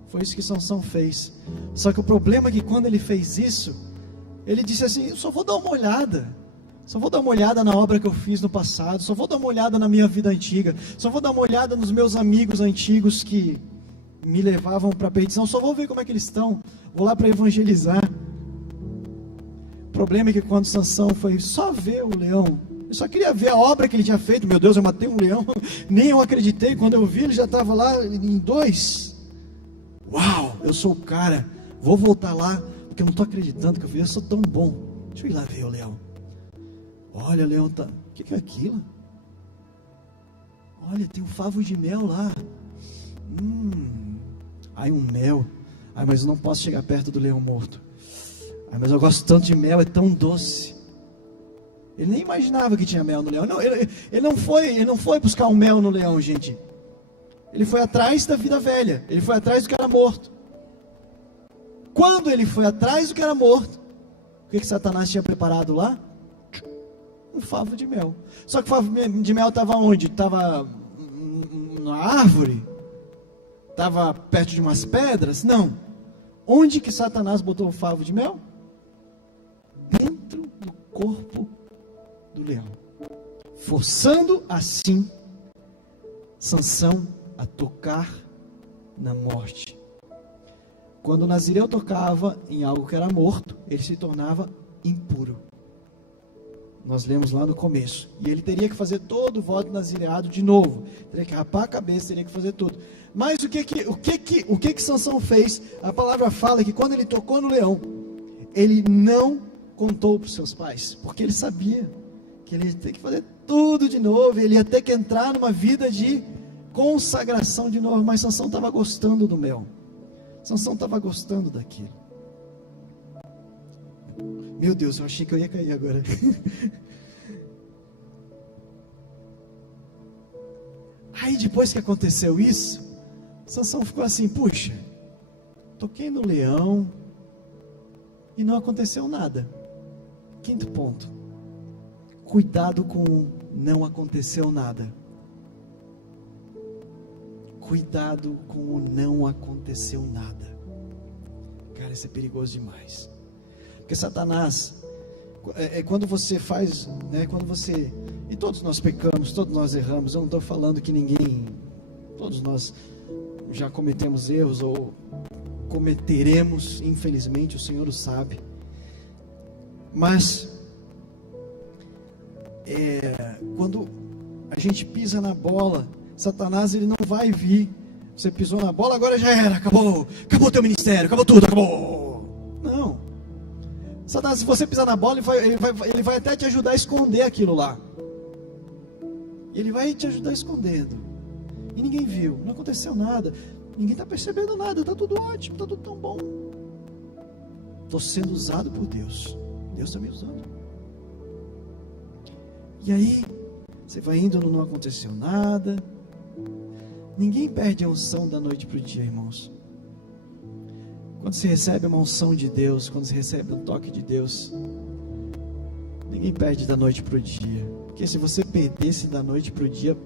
Foi isso que Sansão fez. Só que o problema é que quando ele fez isso, ele disse assim: eu só vou dar uma olhada, só vou dar uma olhada na obra que eu fiz no passado, só vou dar uma olhada na minha vida antiga, só vou dar uma olhada nos meus amigos antigos que me levavam para a perdição, só vou ver como é que eles estão, vou lá para evangelizar. O problema é que quando Sansão foi só ver o leão, eu só queria ver a obra que ele tinha feito. Meu Deus, eu matei um leão, nem eu acreditei, quando eu vi ele já estava lá em 2. Uau, eu sou o cara, vou voltar lá, porque eu não estou acreditando que eu sou tão bom. Deixa eu ir lá ver o leão. Olha, o leão tá, o que é aquilo? Olha, tem um favo de mel lá. Ai, um mel. Ai, mas eu não posso chegar perto do leão morto. Ai, mas eu gosto tanto de mel, é tão doce. Ele nem imaginava que tinha mel no leão. Não, ele não foi buscar um mel no leão, gente. Ele foi atrás da vida velha. Ele foi atrás do que era morto. Quando ele foi atrás do que era morto, o que Satanás tinha preparado lá? Um favo de mel. Só que o favo de mel estava onde? Estava na árvore? Estava perto de umas pedras? Não. Onde que Satanás botou o favo de mel? Dentro do corpo do leão. Forçando assim Sansão a tocar na morte. Quando o nazireu tocava em algo que era morto, ele se tornava impuro. Nós lemos lá no começo. E ele teria que fazer todo o voto nazireado de novo. Teria que rapar a cabeça, teria que fazer tudo. Mas o que Sansão fez? A palavra fala que quando ele tocou no leão, ele não contou para os seus pais, porque ele sabia que ele ia ter que fazer tudo de novo, ele ia ter que entrar numa vida de consagração de novo. Mas Sansão estava gostando do mel. Sansão estava gostando daquilo. Meu Deus, eu achei que eu ia cair agora. Aí depois que aconteceu isso, Sansão ficou assim: puxa, toquei no leão e não aconteceu nada. Quinto ponto: cuidado com o não aconteceu nada. Cuidado com o não aconteceu nada. Cara, isso é perigoso demais. Porque Satanás, quando você faz, né, quando você, e todos nós pecamos, todos nós erramos. Eu não estou falando que ninguém Todos nós já cometemos erros ou cometeremos, infelizmente, o Senhor o sabe. Mas quando a gente pisa na bola, Satanás ele não vai vir. Você pisou na bola, agora já era, acabou o teu ministério, acabou tudo, acabou. Não. Satanás, se você pisar na bola, ele vai até te ajudar a esconder aquilo lá. Ele vai te ajudar escondendo. E ninguém viu, não aconteceu nada. Ninguém está percebendo nada, está tudo ótimo, está tudo tão bom. Estou sendo usado por Deus. Deus está me usando. E aí, você vai indo, não aconteceu nada. Ninguém perde a unção da noite para o dia, irmãos. Quando se recebe uma unção de Deus, quando se recebe um toque de Deus, ninguém perde da noite para o dia. Porque se você perdesse da noite para o dia,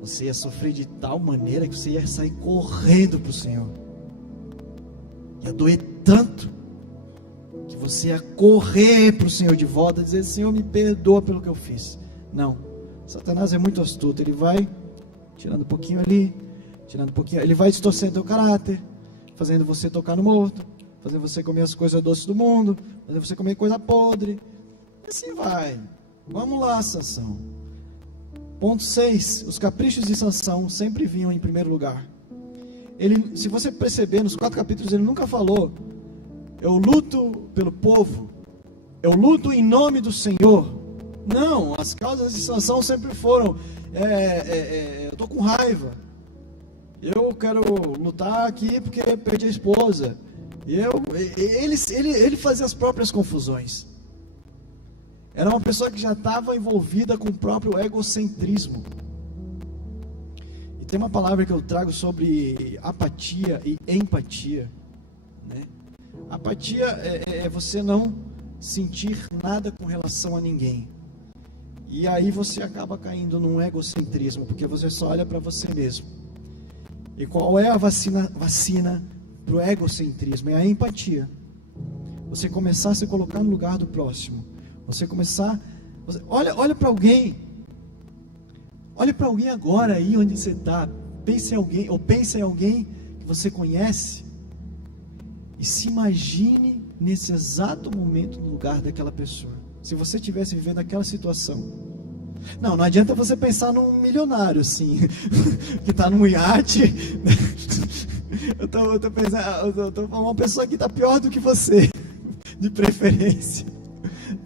você ia sofrer de tal maneira que você ia sair correndo para o Senhor. Ia doer tanto que você ia correr para o Senhor de volta e dizer: Senhor, me perdoa pelo que eu fiz. Não, Satanás é muito astuto. Ele vai tirando um pouquinho ali, tirando um pouquinho. Ele vai distorcendo teu caráter, fazendo você tocar no morto, fazendo você comer as coisas doces do mundo, fazendo você comer coisa podre. E assim vai. Vamos lá, Sansão. Ponto 6. Os caprichos de Sansão sempre vinham em primeiro lugar. Ele, se você perceber, nos 4 capítulos ele nunca falou: eu luto pelo povo, eu luto em nome do Senhor. Não, as causas de Sansão sempre foram: eu estou com raiva, eu quero lutar aqui porque perdi a esposa. Ele fazia as próprias confusões. Era uma pessoa que já estava envolvida com o próprio egocentrismo. E tem uma palavra que eu trago sobre apatia e empatia, né? Apatia é você não sentir nada com relação a ninguém. E aí você acaba caindo num egocentrismo, porque você só olha para você mesmo. E qual é a vacina para o egocentrismo? É a empatia. Você começar a se colocar no lugar do próximo. Você começar, olha para alguém, olha para alguém agora aí onde você está, pense em alguém, ou pense em alguém que você conhece, e se imagine nesse exato momento no lugar daquela pessoa, se você estivesse vivendo aquela situação. Não adianta você pensar num milionário assim, que está num iate. Eu estou pensando, uma pessoa que está pior do que você, de preferência.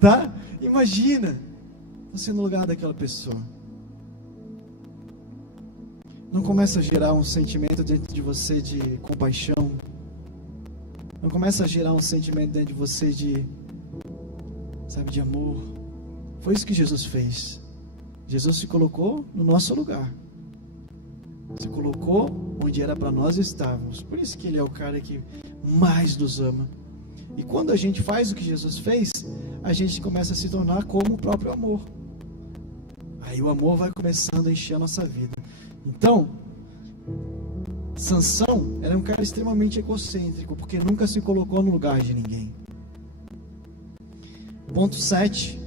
Tá? Imagina você no lugar daquela pessoa. Não começa a gerar um sentimento dentro de você de compaixão? Não começa a gerar um sentimento dentro de você de amor? Foi isso que Jesus fez. Jesus se colocou no nosso lugar. Se colocou onde era para nós estarmos. Por isso que Ele é o cara que mais nos ama. E quando a gente faz o que Jesus fez, a gente começa a se tornar como o próprio amor. Aí o amor vai começando a encher a nossa vida. Então, Sansão era um cara extremamente egocêntrico, porque nunca se colocou no lugar de ninguém. Ponto 7.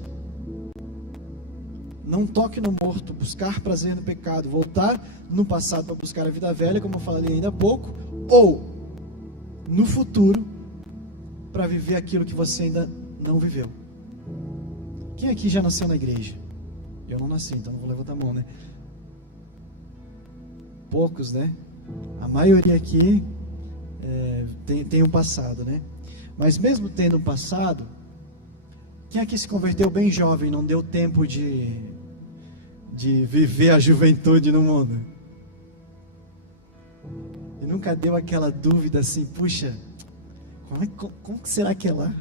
Não toque no morto, buscar prazer no pecado, voltar no passado para buscar a vida velha, como eu falei ainda há pouco, ou no futuro, para viver aquilo que você ainda não viveu. Quem aqui já nasceu na igreja? Eu não nasci, então não vou levantar a mão, né? Poucos, né? A maioria aqui tem um passado, né? Mas mesmo tendo um passado, quem aqui se converteu bem jovem, não deu tempo de viver a juventude no mundo? E nunca deu aquela dúvida assim: puxa, como que será que é lá?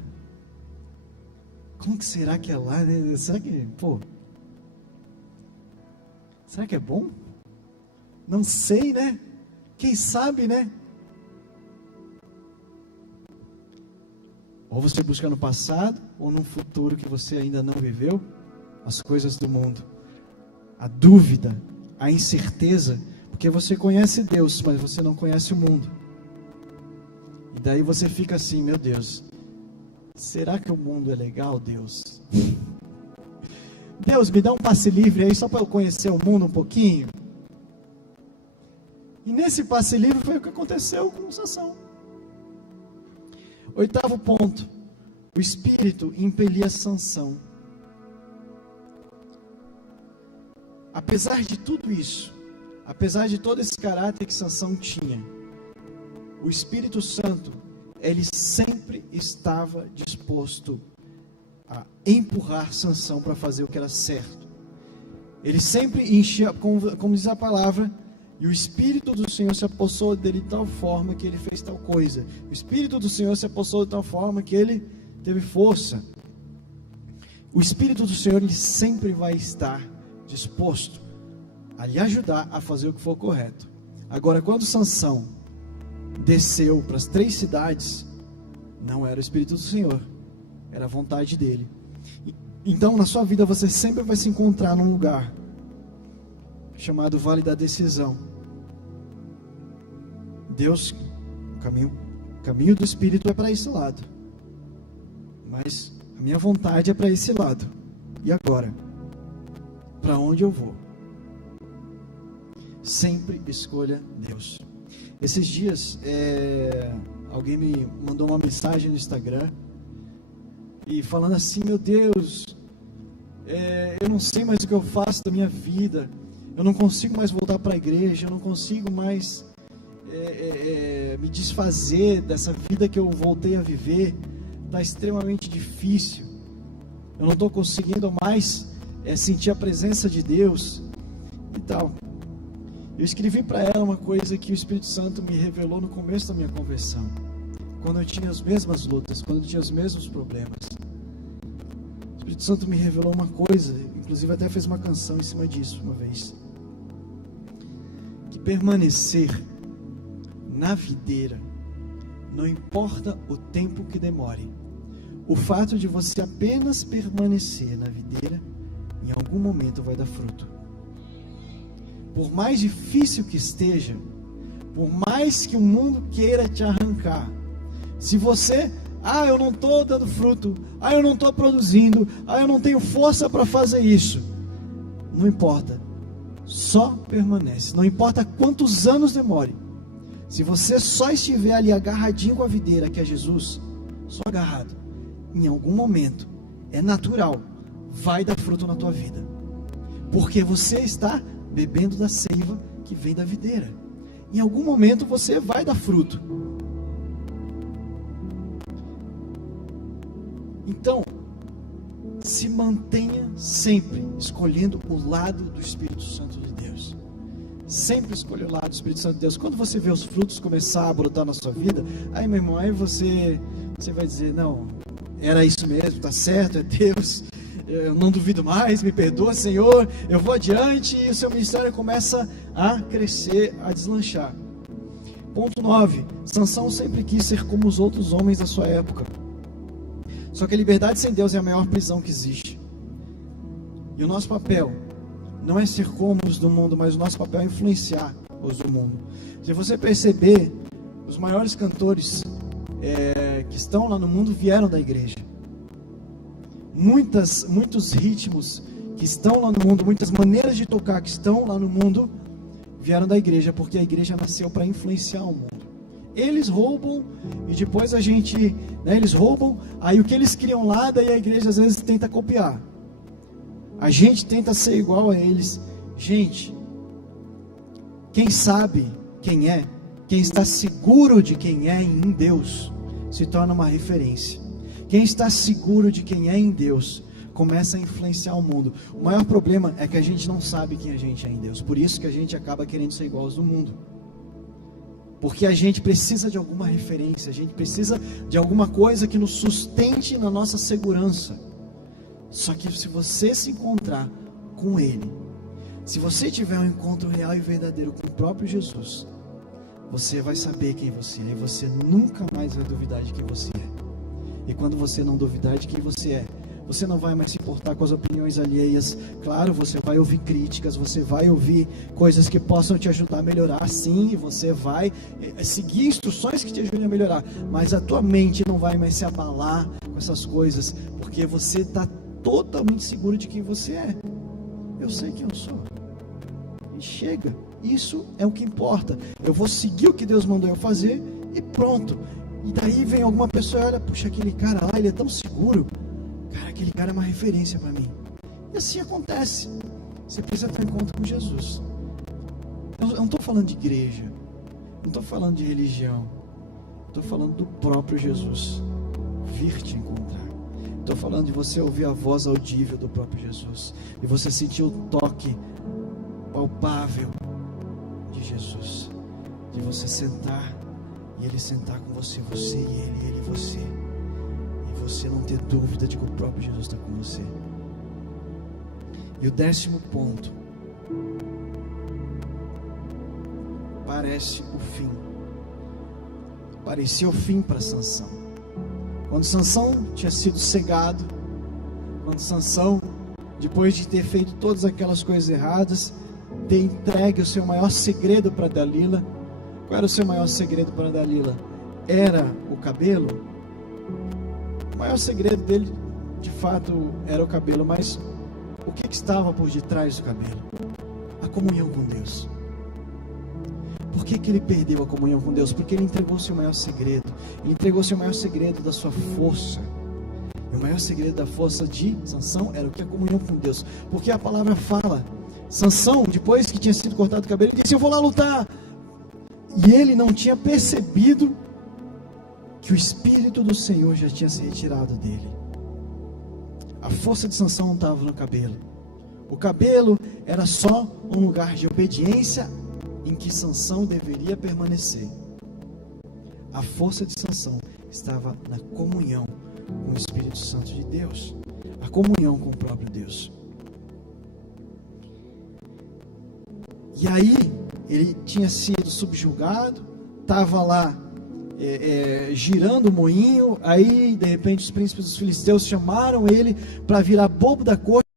Como que será que é lá? Né? Será que é bom? Não sei, né? Quem sabe, né? Ou você busca no passado, ou no futuro que você ainda não viveu, as coisas do mundo. A dúvida, a incerteza, porque você conhece Deus, mas você não conhece o mundo. E daí você fica assim: meu Deus, será que o mundo é legal, Deus? Deus, me dá um passe livre aí só para eu conhecer o mundo um pouquinho. E nesse passe livre foi o que aconteceu com Sansão. 8º ponto. O Espírito impelia Sansão. Apesar de tudo isso, apesar de todo esse caráter que Sansão tinha, o Espírito Santo, ele sempre estava disposto a empurrar Sansão para fazer o que era certo. Ele sempre enchia, como diz a palavra, e o Espírito do Senhor se apossou dele de tal forma que ele fez tal coisa. O Espírito do Senhor se apossou de tal forma que ele teve força. O Espírito do Senhor, ele sempre vai estar disposto a lhe ajudar a fazer o que for correto. Agora, quando Sansão desceu para as 3 cidades, não era o Espírito do Senhor, era a vontade dele. Então, na sua vida, você sempre vai se encontrar num lugar chamado Vale da Decisão. Deus, o caminho do Espírito é para esse lado, mas a minha vontade é para esse lado. E agora? Para onde eu vou? Sempre escolha Deus. Esses dias, alguém me mandou uma mensagem no Instagram e falando assim: meu Deus, eu não sei mais o que eu faço da minha vida, eu não consigo mais voltar para a igreja, eu não consigo mais me desfazer dessa vida que eu voltei a viver, está extremamente difícil, eu não estou conseguindo mais sentir a presença de Deus e tal. Eu escrevi para ela uma coisa que o Espírito Santo me revelou no começo da minha conversão, quando eu tinha as mesmas lutas, quando eu tinha os mesmos problemas. O Espírito Santo me revelou uma coisa, inclusive até fez uma canção em cima disso uma vez, que permanecer na videira, não importa o tempo que demore, o fato de você apenas permanecer na videira, em algum momento vai dar fruto. Por mais difícil que esteja, por mais que o mundo queira te arrancar, se você, eu não estou dando fruto, eu não estou produzindo, eu não tenho força para fazer isso, não importa, só permanece, não importa quantos anos demore. Se você só estiver ali agarradinho com a videira, que é Jesus, só agarrado, em algum momento, é natural, vai dar fruto na tua vida, porque você está bebendo da seiva que vem da videira. Em algum momento você vai dar fruto. Então, se mantenha sempre escolhendo o lado do Espírito Santo de Deus. Sempre escolha o lado do Espírito Santo de Deus. Quando você vê os frutos começar a brotar na sua vida, aí, meu irmão, aí você vai dizer: não, era isso mesmo, tá certo, é Deus, eu não duvido mais, me perdoa, Senhor, eu vou adiante, e o seu ministério começa a crescer, a deslanchar. Ponto 9, Sansão sempre quis ser como os outros homens da sua época. Só que a liberdade sem Deus é a maior prisão que existe. E o nosso papel não é ser como os do mundo, mas o nosso papel é influenciar os do mundo. Se você perceber, os maiores cantores que estão lá no mundo vieram da igreja. Muitos ritmos que estão lá no mundo, muitas maneiras de tocar que estão lá no mundo, vieram da igreja, porque a igreja nasceu para influenciar o mundo. Eles roubam e depois eles roubam, aí o que eles criam lá, daí a igreja às vezes tenta copiar. A gente tenta ser igual a eles. Gente, quem sabe quem está seguro de quem é em Deus, se torna uma referência. Quem está seguro de quem é em Deus, começa a influenciar o mundo. O maior problema é que a gente não sabe quem a gente é em Deus. Por isso que a gente acaba querendo ser igual aos do mundo. Porque a gente precisa de alguma referência, a gente precisa de alguma coisa que nos sustente na nossa segurança. Só que se você se encontrar com Ele, se você tiver um encontro real e verdadeiro com o próprio Jesus, você vai saber quem você é, e você nunca mais vai duvidar de quem você é. E quando você não duvidar de quem você é, você não vai mais se importar com as opiniões alheias. Claro, você vai ouvir críticas, você vai ouvir coisas que possam te ajudar a melhorar, sim, e você vai seguir instruções que te ajudem a melhorar, mas a tua mente não vai mais se abalar com essas coisas, porque você está totalmente seguro de quem você é. Eu sei quem eu sou, e chega. Isso é o que importa. Eu vou seguir o que Deus mandou eu fazer e pronto. E daí vem alguma pessoa e olha, puxa, aquele cara lá, ele é tão seguro. Cara, aquele cara é uma referência para mim. E assim acontece. Você precisa ter um encontro com Jesus. Eu não estou falando de igreja, não estou falando de religião, estou falando do próprio Jesus vir te encontrar. Estou falando de você ouvir a voz audível do próprio Jesus, e você sentir o toque palpável de Jesus, de você sentar e Ele sentar com você, você e Ele e você, e você não ter dúvida de que o próprio Jesus está com você. E o 10º ponto, parece o fim. Parecia o fim para Sansão. Quando Sansão tinha sido cegado, quando Sansão, depois de ter feito todas aquelas coisas erradas, ter entregue o seu maior segredo para Dalila. Qual era o seu maior segredo para Dalila? Era o cabelo? O maior segredo dele, de fato, era o cabelo, mas o que estava por detrás do cabelo? A comunhão com Deus. Por que ele perdeu a comunhão com Deus? Porque ele entregou o seu maior segredo. Ele entregou o seu maior segredo da sua força. E o maior segredo da força de Sansão era o que? A comunhão com Deus. Porque a palavra fala, Sansão, depois que tinha sido cortado o cabelo, ele disse, eu vou lá lutar. E ele não tinha percebido que o Espírito do Senhor já tinha se retirado dele. A força de Sansão não estava no cabelo. O cabelo era só um lugar de obediência em que Sansão deveria permanecer. A força de Sansão estava na comunhão com o Espírito Santo de Deus, a comunhão com o próprio Deus. E aí ele tinha sido subjugado, estava lá girando o moinho. Aí de repente os príncipes dos filisteus chamaram ele para virar bobo da corte.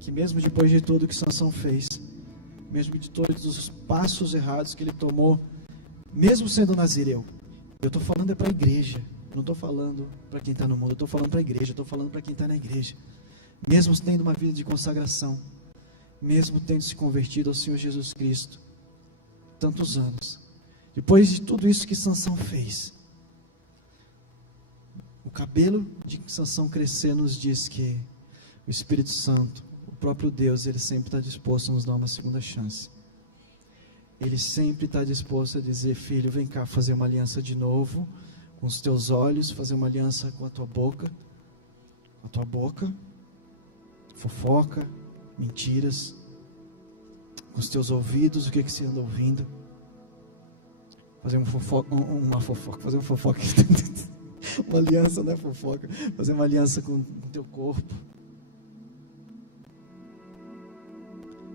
Que mesmo depois de tudo que Sansão fez, mesmo de todos os passos errados que ele tomou, mesmo sendo nazireu, eu estou falando para a igreja, eu não estou falando para quem está no mundo, eu estou falando para a igreja, eu estou falando para quem está na igreja, mesmo tendo uma vida de consagração, mesmo tendo se convertido ao Senhor Jesus Cristo, tantos anos, depois de tudo isso que Sansão fez, o cabelo de Sansão crescer nos diz que o Espírito Santo, o próprio Deus, Ele sempre está disposto a nos dar uma segunda chance. Ele sempre está disposto a dizer, filho, vem cá fazer uma aliança de novo, com os teus olhos, fazer uma aliança com a tua boca, fofoca, mentiras, com os teus ouvidos, o que você anda ouvindo, fazer uma fofoca, uma aliança, não é fofoca, fazer uma aliança com o teu corpo.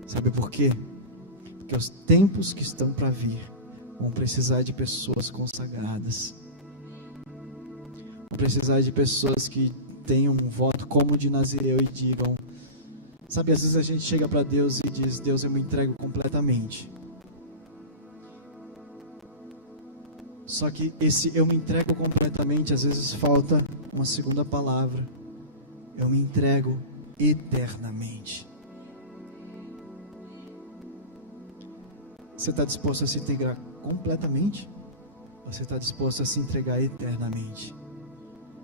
Sabe por quê? Porque os tempos que estão para vir vão precisar de pessoas consagradas. Vão precisar de pessoas que tenham um voto como o de Nazireu e digam, sabe, às vezes a gente chega para Deus e diz, Deus, eu me entrego completamente. Só que esse eu me entrego completamente, às vezes falta uma segunda palavra. Eu me entrego eternamente. Você está disposto a se integrar completamente? você está disposto a se entregar eternamente?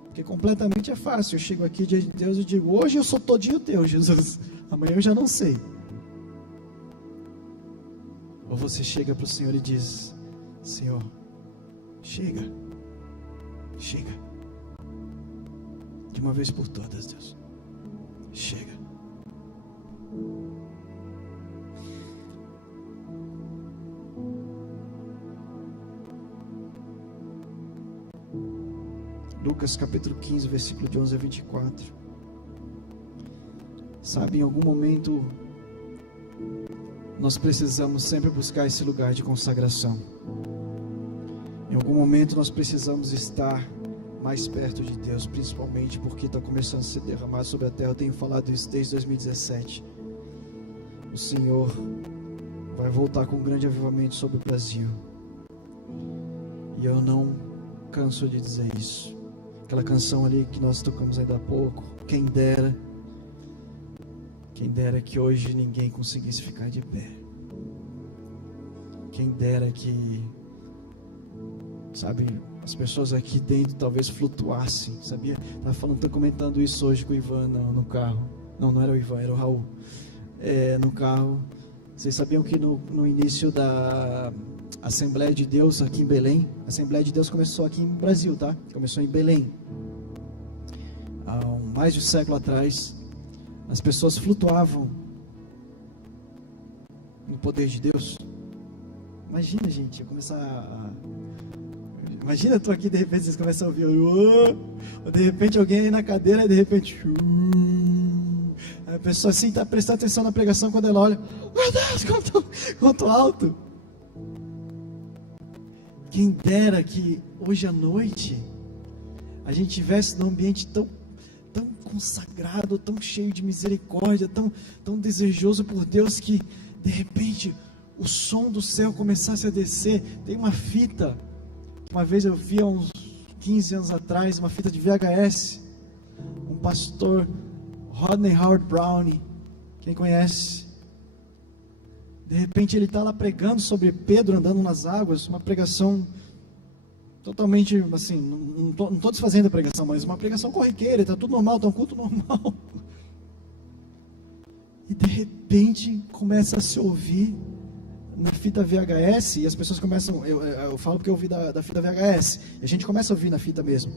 Porque completamente é fácil. Eu chego aqui diante de Deus e digo: hoje eu sou todinho teu, Jesus. Amanhã eu já não sei. Ou você chega para o Senhor e diz: Senhor, chega. Chega. De uma vez por todas, Deus. Chega. Lucas capítulo 15, versículo de 11 a 24. Sabe, em algum momento nós precisamos sempre buscar esse lugar de consagração. Em algum momento nós precisamos estar mais perto de Deus, principalmente porque está começando a se derramar sobre a terra. Eu tenho falado isso desde 2017. O Senhor vai voltar com um grande avivamento sobre o Brasil. E eu não canso de dizer isso. Aquela canção ali que nós tocamos ainda há pouco, quem dera que hoje ninguém conseguisse ficar de pé. Quem dera que, sabe, as pessoas aqui dentro talvez flutuassem, sabia? Estava comentando isso hoje com o Ivan no carro. Não era o Ivan, era o Raul. No carro. Vocês sabiam que no início da Assembleia de Deus aqui em Belém, a Assembleia de Deus começou aqui em Brasil, tá? Começou em Belém. Há mais de um século atrás, as pessoas flutuavam no poder de Deus. Imagina, gente, eu começar Imagina, eu tô aqui, de repente vocês começam a ouvir, ou de repente alguém aí na cadeira, e de repente, a pessoa assim está prestando atenção na pregação, quando ela olha, meu Deus, quanto alto. Quem dera que hoje à noite a gente estivesse num ambiente tão consagrado, tão cheio de misericórdia, tão desejoso por Deus, que de repente o som do céu começasse a descer. Tem uma fita, uma vez eu vi há uns 15 anos atrás, uma fita de VHS, um pastor, Rodney Howard Browne, quem conhece? De repente ele está lá pregando sobre Pedro andando nas águas, uma pregação totalmente assim, não estou desfazendo a pregação, mas uma pregação corriqueira, está tudo normal, está um culto normal. E de repente começa a se ouvir na fita VHS, e as pessoas começam, eu falo porque eu ouvi da fita VHS, e a gente começa a ouvir na fita mesmo,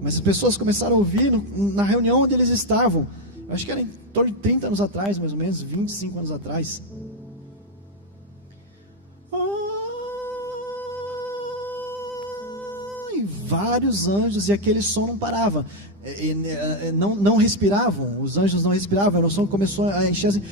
mas as pessoas começaram a ouvir na reunião onde eles estavam, acho que era em torno de 30 anos atrás, mais ou menos, 25 anos atrás. E vários anjos, e aquele som não parava, não respiravam, os anjos não respiravam, o som começou a encher assim,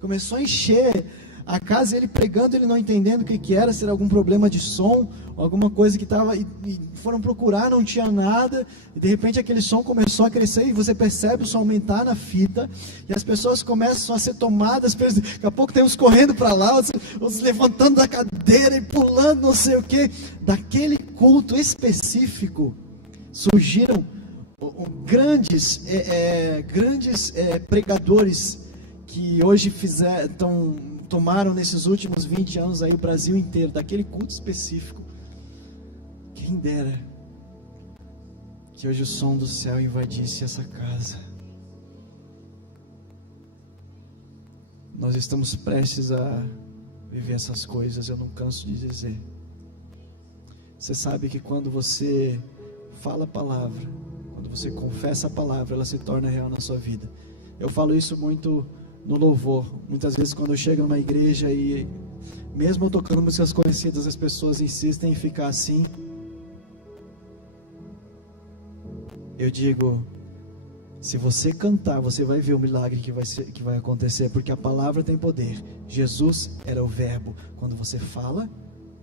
começou a encher a casa, ele pregando, ele não entendendo o que era, se era algum problema de som, alguma coisa que estava, e foram procurar, não tinha nada, e de repente aquele som começou a crescer, e você percebe o som aumentar na fita, e as pessoas começam a ser tomadas, daqui a pouco tem uns correndo para lá, uns levantando da cadeira e pulando, não sei o que. Daquele culto específico surgiram grandes pregadores que hoje tomaram nesses últimos 20 anos aí o Brasil inteiro, daquele culto específico. Quem dera que hoje o som do céu invadisse essa casa. Nós estamos prestes a viver essas coisas, eu não canso de dizer. Você sabe que quando você fala a palavra, quando você confessa a palavra, ela se torna real na sua vida. Eu falo isso muito no louvor. Muitas vezes quando eu chego numa igreja e mesmo eu tocando músicas conhecidas, as pessoas insistem em ficar assim. Eu digo, se você cantar, você vai ver o milagre que vai acontecer, porque a palavra tem poder. Jesus era o verbo. Quando você fala,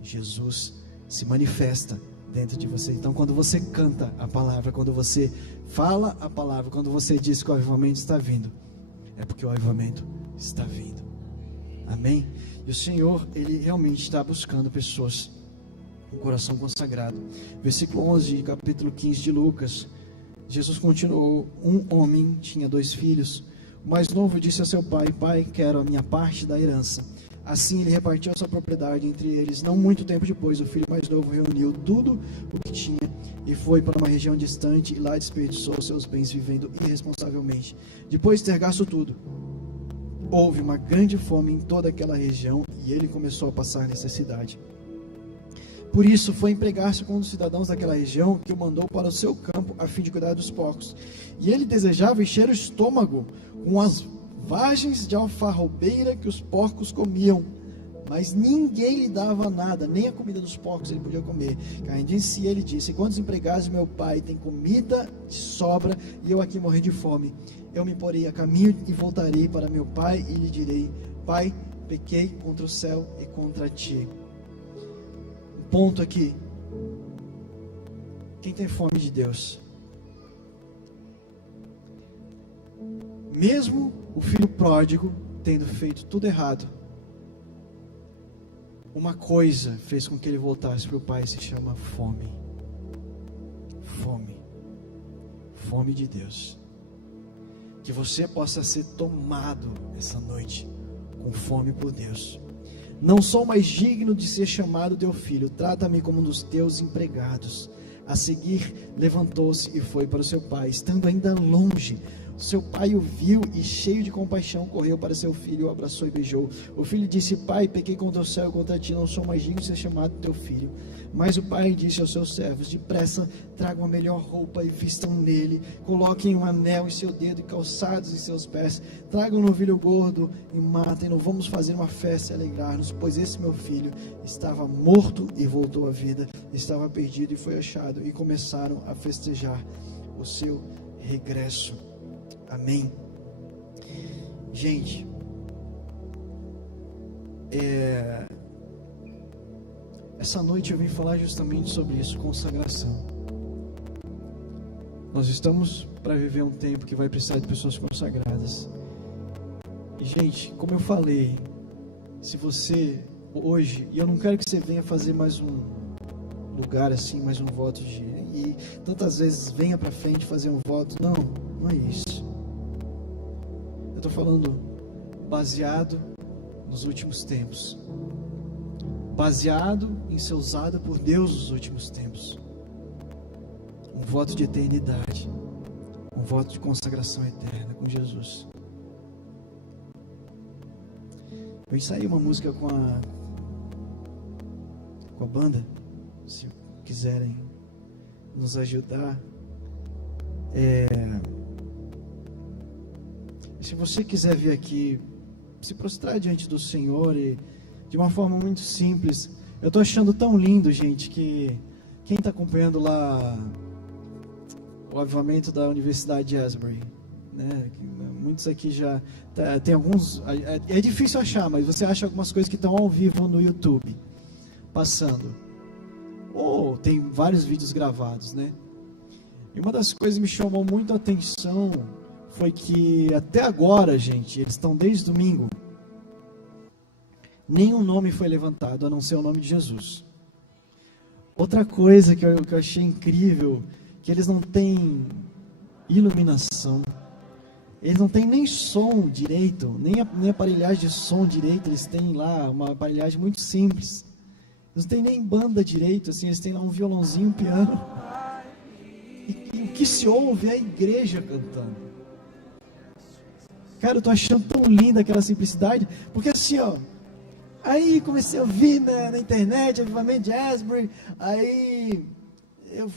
Jesus se manifesta dentro de você. Então quando você canta a palavra, quando você fala a palavra, quando você diz que o avivamento está vindo, é porque o avivamento está vindo. Amém? E o Senhor, Ele realmente está buscando pessoas com o coração consagrado. Versículo 11, capítulo 15 de Lucas. Jesus continuou: um homem tinha 2 filhos. O mais novo disse a seu pai: pai, quero a minha parte da herança. Assim ele repartiu a sua propriedade entre eles. Não muito tempo depois, o filho mais novo reuniu tudo o que tinha e foi para uma região distante e lá desperdiçou seus bens vivendo irresponsavelmente. Depois de ter gasto tudo, houve uma grande fome em toda aquela região e ele começou a passar necessidade. Por isso foi empregar-se com um dos cidadãos daquela região, que o mandou para o seu campo a fim de cuidar dos porcos. E ele desejava encher o estômago com as vagens de alfarrobeira que os porcos comiam, mas ninguém lhe dava nada, nem a comida dos porcos ele podia comer. Caindo em si, ele disse: quantos empregados de meu pai têm comida de sobra e eu aqui morrendo de fome? Eu me porei a caminho e voltarei para meu pai e lhe direi: Pai, pequei contra o céu e contra ti. Um ponto aqui: quem tem fome de Deus, mesmo o filho pródigo tendo feito tudo errado, uma coisa fez com que ele voltasse para o Pai, se chama fome. Fome. Fome de Deus. Que você possa ser tomado essa noite com fome por Deus. Não sou mais digno de ser chamado teu filho, trata-me como um dos teus empregados. A seguir, levantou-se e foi para o seu pai. Estando ainda longe, seu pai o viu e, cheio de compaixão, correu para seu filho, o abraçou e beijou. O filho disse: Pai, pequei contra o céu e contra ti, não sou mais digno de ser chamado teu filho. Mas o pai disse aos seus servos: depressa, tragam a melhor roupa e vistam nele, coloquem um anel em seu dedo e calçados em seus pés, tragam um novilho gordo e matem-no, vamos fazer uma festa e alegrar-nos, pois esse meu filho estava morto e voltou à vida, estava perdido e foi achado, e começaram a festejar o seu regresso. Amém. Gente, essa noite eu vim falar justamente sobre isso, consagração. Nós estamos para viver um tempo que vai precisar de pessoas consagradas. E, gente, como eu falei, se você hoje, e eu não quero que você venha fazer mais um lugar assim, mais um voto e tantas vezes venha para frente fazer um voto. Não, não é isso. Eu estou falando baseado nos últimos tempos, baseado em ser usado por Deus nos últimos tempos. Um voto de eternidade, um voto de consagração eterna com Jesus. Eu ensaiei uma música com a banda, se quiserem nos ajudar. Se você quiser vir aqui, se prostrar diante do Senhor e de uma forma muito simples. Eu estou achando tão lindo, gente, que quem está acompanhando lá o avivamento da Universidade de Asbury, né? Muitos aqui já tem alguns, é difícil achar, mas você acha algumas coisas que estão ao vivo no YouTube passando, ou tem vários vídeos gravados, né? E uma das coisas que me chamou muito a atenção foi que até agora, gente, eles estão desde domingo, nenhum nome foi levantado a não ser o nome de Jesus. Outra coisa que eu achei incrível, que eles não têm iluminação, eles não têm nem som direito, nem aparelhagem de som direito. Eles têm lá uma aparelhagem muito simples, eles não têm nem banda direito, assim, eles têm lá um violãozinho, um piano, e o que se ouve é a igreja cantando. Cara, eu tô achando tão linda aquela simplicidade, porque assim, ó, aí comecei a ouvir na internet, avivamento de Asbury, aí eu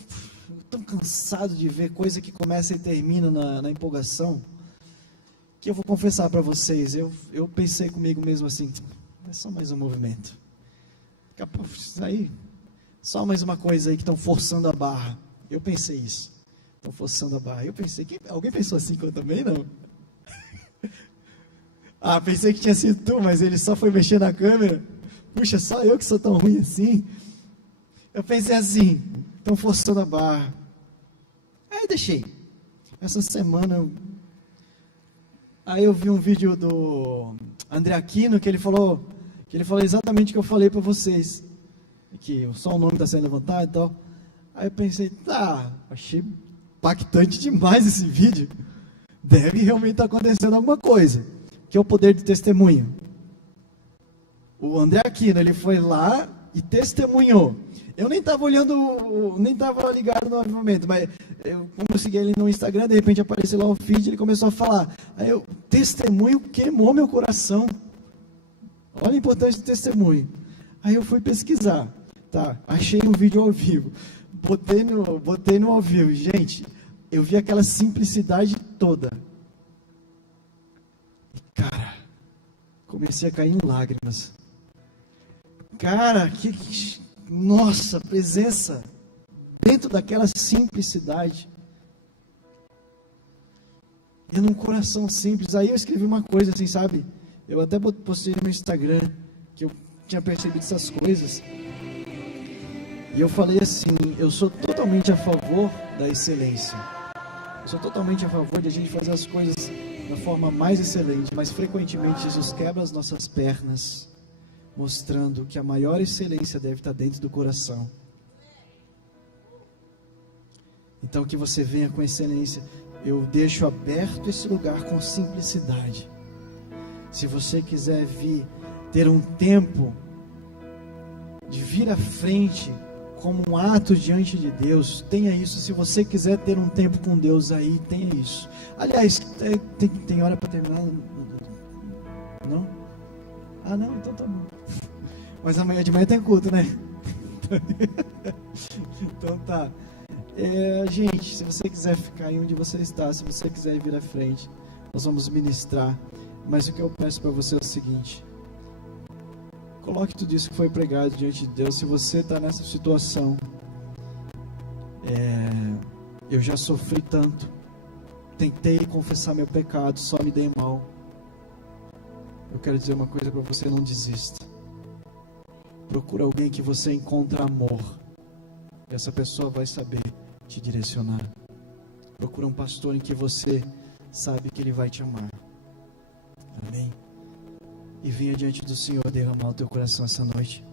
tão cansado de ver coisa que começa e termina na empolgação, que eu vou confessar para vocês, eu pensei comigo mesmo assim: é só mais um movimento, isso aí, só mais uma coisa aí que estão forçando a barra. Eu pensei isso, estão forçando a barra. Eu pensei, alguém pensou assim que eu também? Não. Ah, pensei que tinha sido tu, mas ele só foi mexer na câmera. Puxa, só eu que sou tão ruim assim. Eu pensei assim, estão forçando a barra. Aí deixei. Essa semana, aí eu vi um vídeo do André Aquino, que ele falou exatamente o que eu falei para vocês, que só o nome está sendo levantado e tal. Aí eu pensei, achei impactante demais esse vídeo. Deve realmente estar acontecendo alguma coisa, que é o poder de testemunho. O André Aquino, ele foi lá e testemunhou. Eu nem estava olhando, nem estava ligado no momento, mas como eu segui ele no Instagram, de repente apareceu lá o feed, ele começou a falar. Aí o testemunho queimou meu coração. Olha a importância do testemunho. Aí eu fui pesquisar, tá? Achei um vídeo ao vivo, botei no ao vivo. Gente, eu vi aquela simplicidade toda. E, cara, comecei a cair em lágrimas. Cara, nossa, presença dentro daquela simplicidade. E num coração simples. Aí eu escrevi uma coisa assim, sabe? Eu até postei no Instagram que eu tinha percebido essas coisas. E eu falei assim, eu sou totalmente a favor da excelência. Eu sou totalmente a favor de a gente fazer as coisas da forma mais excelente, mas frequentemente Jesus quebra as nossas pernas, mostrando que a maior excelência deve estar dentro do coração. Então que você venha com excelência. Eu deixo aberto esse lugar com simplicidade. Se você quiser ter um tempo de vir à frente como um ato diante de Deus, tenha isso. Se você quiser ter um tempo com Deus aí, tenha isso. Aliás, tem hora para terminar? Não? Ah, não? Então tá bom. Mas amanhã de manhã tem culto, né? Então tá. Gente, se você quiser ficar aí onde você está, se você quiser vir à frente, nós vamos ministrar. Mas o que eu peço para você é o seguinte: coloque tudo isso que foi pregado diante de Deus. Se você está nessa situação, eu já sofri tanto, tentei confessar meu pecado, só me dei mal. Eu quero dizer uma coisa para você: não desista. Procura alguém que você encontre amor. Essa pessoa vai saber te direcionar. Procura um pastor em que você sabe que ele vai te amar. Amém? E venha diante do Senhor derramar o teu coração essa noite.